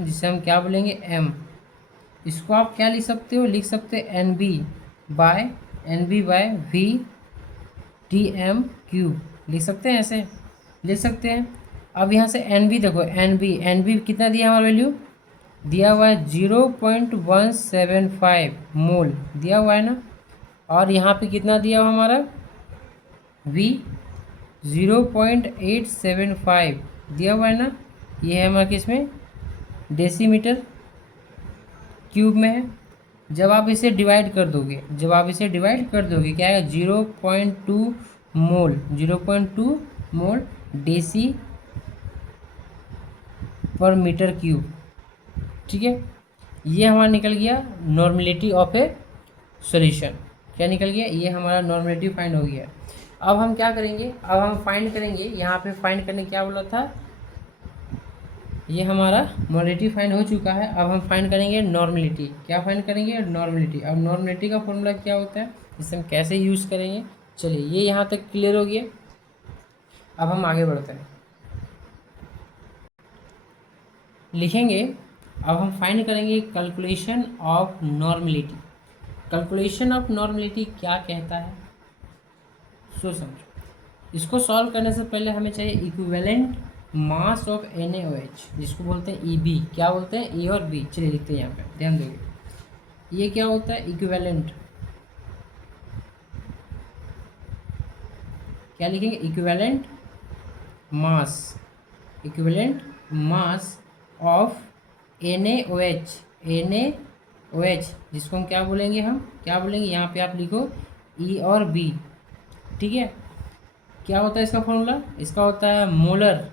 जिसे हम क्या बोलेंगे m। इसको आप क्या लिख सकते हो, NB by V TM cube लिख सकते हैं, ऐसे लिख सकते हैं। अब यहाँ से NB देखो, NB कितना दिया हमारा वैल्यू, दिया हुआ है 0.175 मोल दिया हुआ है ना। और यहाँ पे कितना दिया हुआ हमारा V 0.875 दिया हुआ है ना। ये है हमारा किसमें, डेसीमीटर क्यूब में है। जब आप इसे डिवाइड कर दोगे क्या है 0.2 मोल डेसी पर मीटर क्यूब, ठीक है। ये हमारा निकल गया नॉर्मेलिटी ऑफ ए सॉल्यूशन। क्या निकल गया, ये हमारा नॉर्मेलिटी फाइंड हो गया। अब हम क्या करेंगे, अब हम फाइंड करेंगे, यहाँ पे फाइंड करने क्या बोला था, ये हमारा मोलरिटी फाइंड हो चुका है। अब हम फाइंड करेंगे नॉर्मेलिटी। क्या फाइंड करेंगे, नॉर्मेलिटी। अब नॉर्मेलिटी का फॉर्मूला क्या होता है, इसे हम कैसे यूज़ करेंगे, चलिए ये यहाँ तक क्लियर हो गया। अब हम आगे बढ़ते हैं, लिखेंगे। अब हम फाइंड करेंगे calculation of normality. Calculation of normality क्या कहता है, सो समझो। इसको सॉल्व करने से पहले हमें चाहिए इक्विवेलेंट मास ऑफ NaOH, जिसको बोलते हैं EB। क्या बोलते हैं? E और B। चलिए लिखते हैं यहाँ पे, ध्यान देंगे। ये क्या होता है? इक्विवेलेंट। क्या लिखेंगे? Equivalent mass, equivalent mass of NaOH। NaOH जिसको हम क्या बोलेंगे? हम क्या बोलेंगे? यहाँ पे आप लिखो E और B, ठीक है। क्या होता है इसका फॉर्मूला? इसका होता है molar,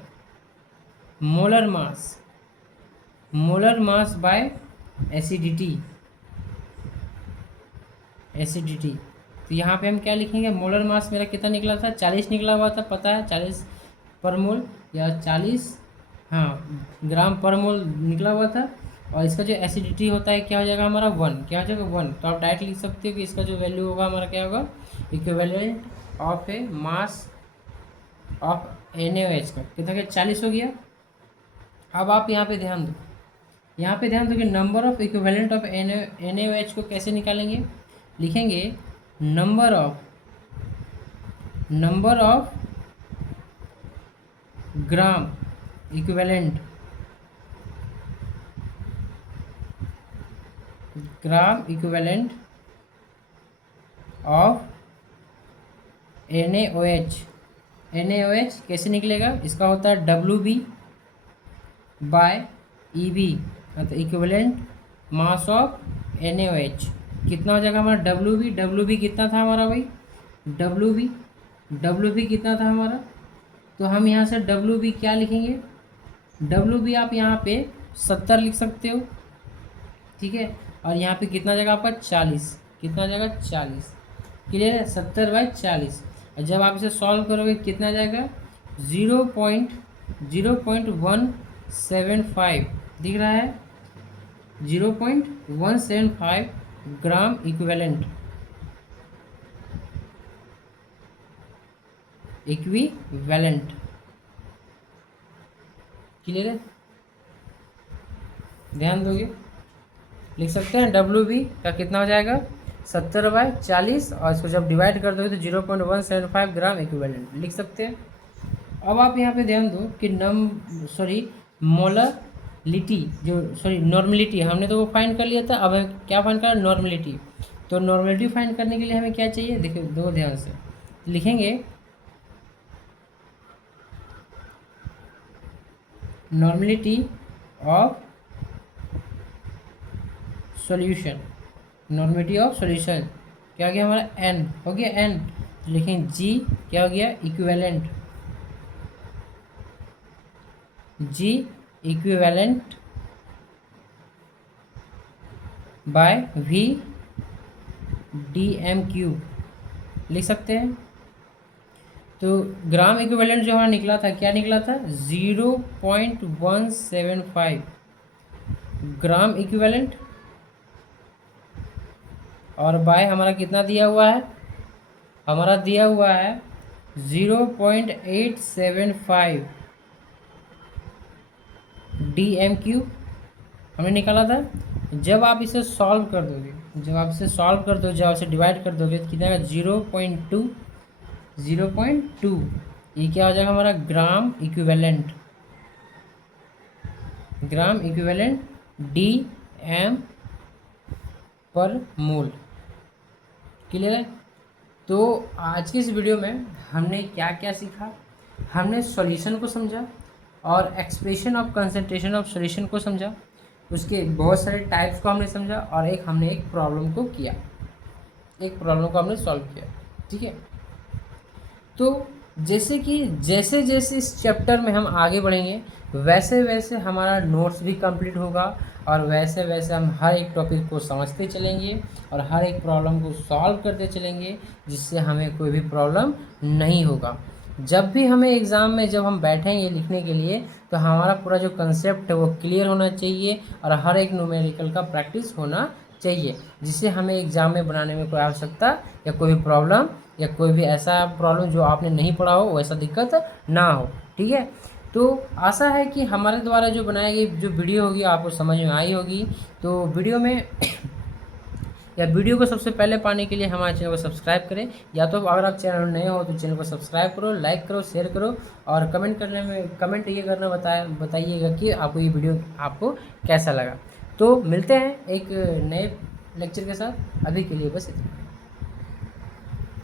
molar mass, molar mass by acidity, acidity. तो यहाँ पे हम क्या लिखेंगे? मोलर मास मेरा कितना निकला था? 40 निकला हुआ था, पता है, 40 पर मोल या 40, हाँ, ग्राम पर मोल निकला हुआ था। और इसका जो एसिडिटी होता है क्या हो जाएगा हमारा? 1। क्या हो जाएगा? 1। तो आप डायरेक्ट लिख सकते हो कि इसका जो वैल्यू होगा हमारा क्या होगा? Equivalent of A mass of NaOH का कितना? क्या 40 हो गया। अब आप यहाँ पे ध्यान दो, यहाँ पे ध्यान दो कि number of equivalent of NaOH को कैसे निकालेंगे? लिखेंगे number of gram equivalent, gram equivalent of NaOH। NaOH कैसे निकलेगा? इसका होता है WB बाय EB, मतलब इक्विवेलेंट मास ऑफ NaOH। कितना हो जाएगा हमारा? WB कितना था हमारा भाई? WB कितना था हमारा? तो हम यहाँ से WB क्या लिखेंगे? WB आप यहाँ पे 70 लिख सकते हो, ठीक है। और यहाँ पे कितना जाएगा आपका? 40। कितना जाएगा? 40। क्लियर है? 70/40। और जब आप इसे सॉल्व करोगे कितना जाएगा? 0.175 दिख रहा है, 0.175 ग्राम इक्विवेलेंट, इक्विवेलेंट। क्लियर है? ध्यान दोगे? लिख सकते हैं WB का कितना हो जाएगा? 70/40, और इसको जब डिवाइड कर दोगे तो 0.175 ग्राम इक्विवेलेंट लिख सकते हैं। अब आप यहाँ पे ध्यान दो कि मोलरिटी नॉर्मलिटी हमने तो वो फाइंड कर लिया था। अब हमें क्या फाइंड करना? नॉर्मलिटी। तो नॉर्मलिटी फाइंड करने के लिए हमें क्या चाहिए? देखिए दो ध्यान से लिखेंगे, normality of solution, normality of solution क्या हो गया हमारा? N हो गया, N। लिखें G क्या हो गया? Equivalent, G equivalent by V dm³ लिख सकते हैं। तो ग्राम इक्विवेलेंट जो हमारा निकला था, क्या निकला था? 0.175 ग्राम इक्विवेलेंट, और बाय हमारा कितना दिया हुआ है? हमारा दिया हुआ है 0.875 dm³ हमने निकाला था। जब आप इसे सॉल्व कर दोगे, जब आप इसे डिवाइड कर दोगे तो कितना आएगा? 0.2, 0.2। ये क्या हो जाएगा हमारा? Gram equivalent, gram equivalent dm पर मोल। क्लियर है? तो आज की इस वीडियो में हमने क्या क्या सीखा? हमने सॉल्यूशन को समझा और expression of concentration of solution को समझा, उसके बहुत सारे टाइप्स को हमने समझा, और हमने एक प्रॉब्लम को किया, एक प्रॉब्लम को हमने सॉल्व किया, ठीक है। तो जैसे जैसे इस चैप्टर में हम आगे बढ़ेंगे वैसे वैसे हमारा नोट्स भी कंप्लीट होगा, और वैसे वैसे हम हर एक टॉपिक को समझते चलेंगे और हर एक प्रॉब्लम को सॉल्व करते चलेंगे, जिससे हमें कोई भी प्रॉब्लम नहीं होगा। जब भी हमें एग्ज़ाम में जब हम बैठेंगे लिखने के लिए, तो हमारा पूरा जो कंसेप्ट है वो क्लियर होना चाहिए, और हर एक न्यूमेरिकल का प्रैक्टिस होना चाहिए, जिससे हमें एग्ज़ाम में बनाने में कोई आवश्यकता या कोई भी प्रॉब्लम या कोई भी ऐसा प्रॉब्लम जो आपने नहीं पढ़ा हो वैसा दिक्कत ना हो, ठीक है। तो आशा है कि हमारे द्वारा जो बनाई गई जो वीडियो होगी आपको समझ में आई होगी। तो वीडियो में या वीडियो को सबसे पहले पाने के लिए हमारे चैनल को सब्सक्राइब करें, या तो अगर आप चैनल नए हो तो चैनल को सब्सक्राइब करो, लाइक करो, शेयर करो, और कमेंट ये करना बताइएगा कि आपको ये वीडियो आपको कैसा लगा। तो मिलते हैं एक नए लेक्चर के साथ, अभी के लिए बस इतना।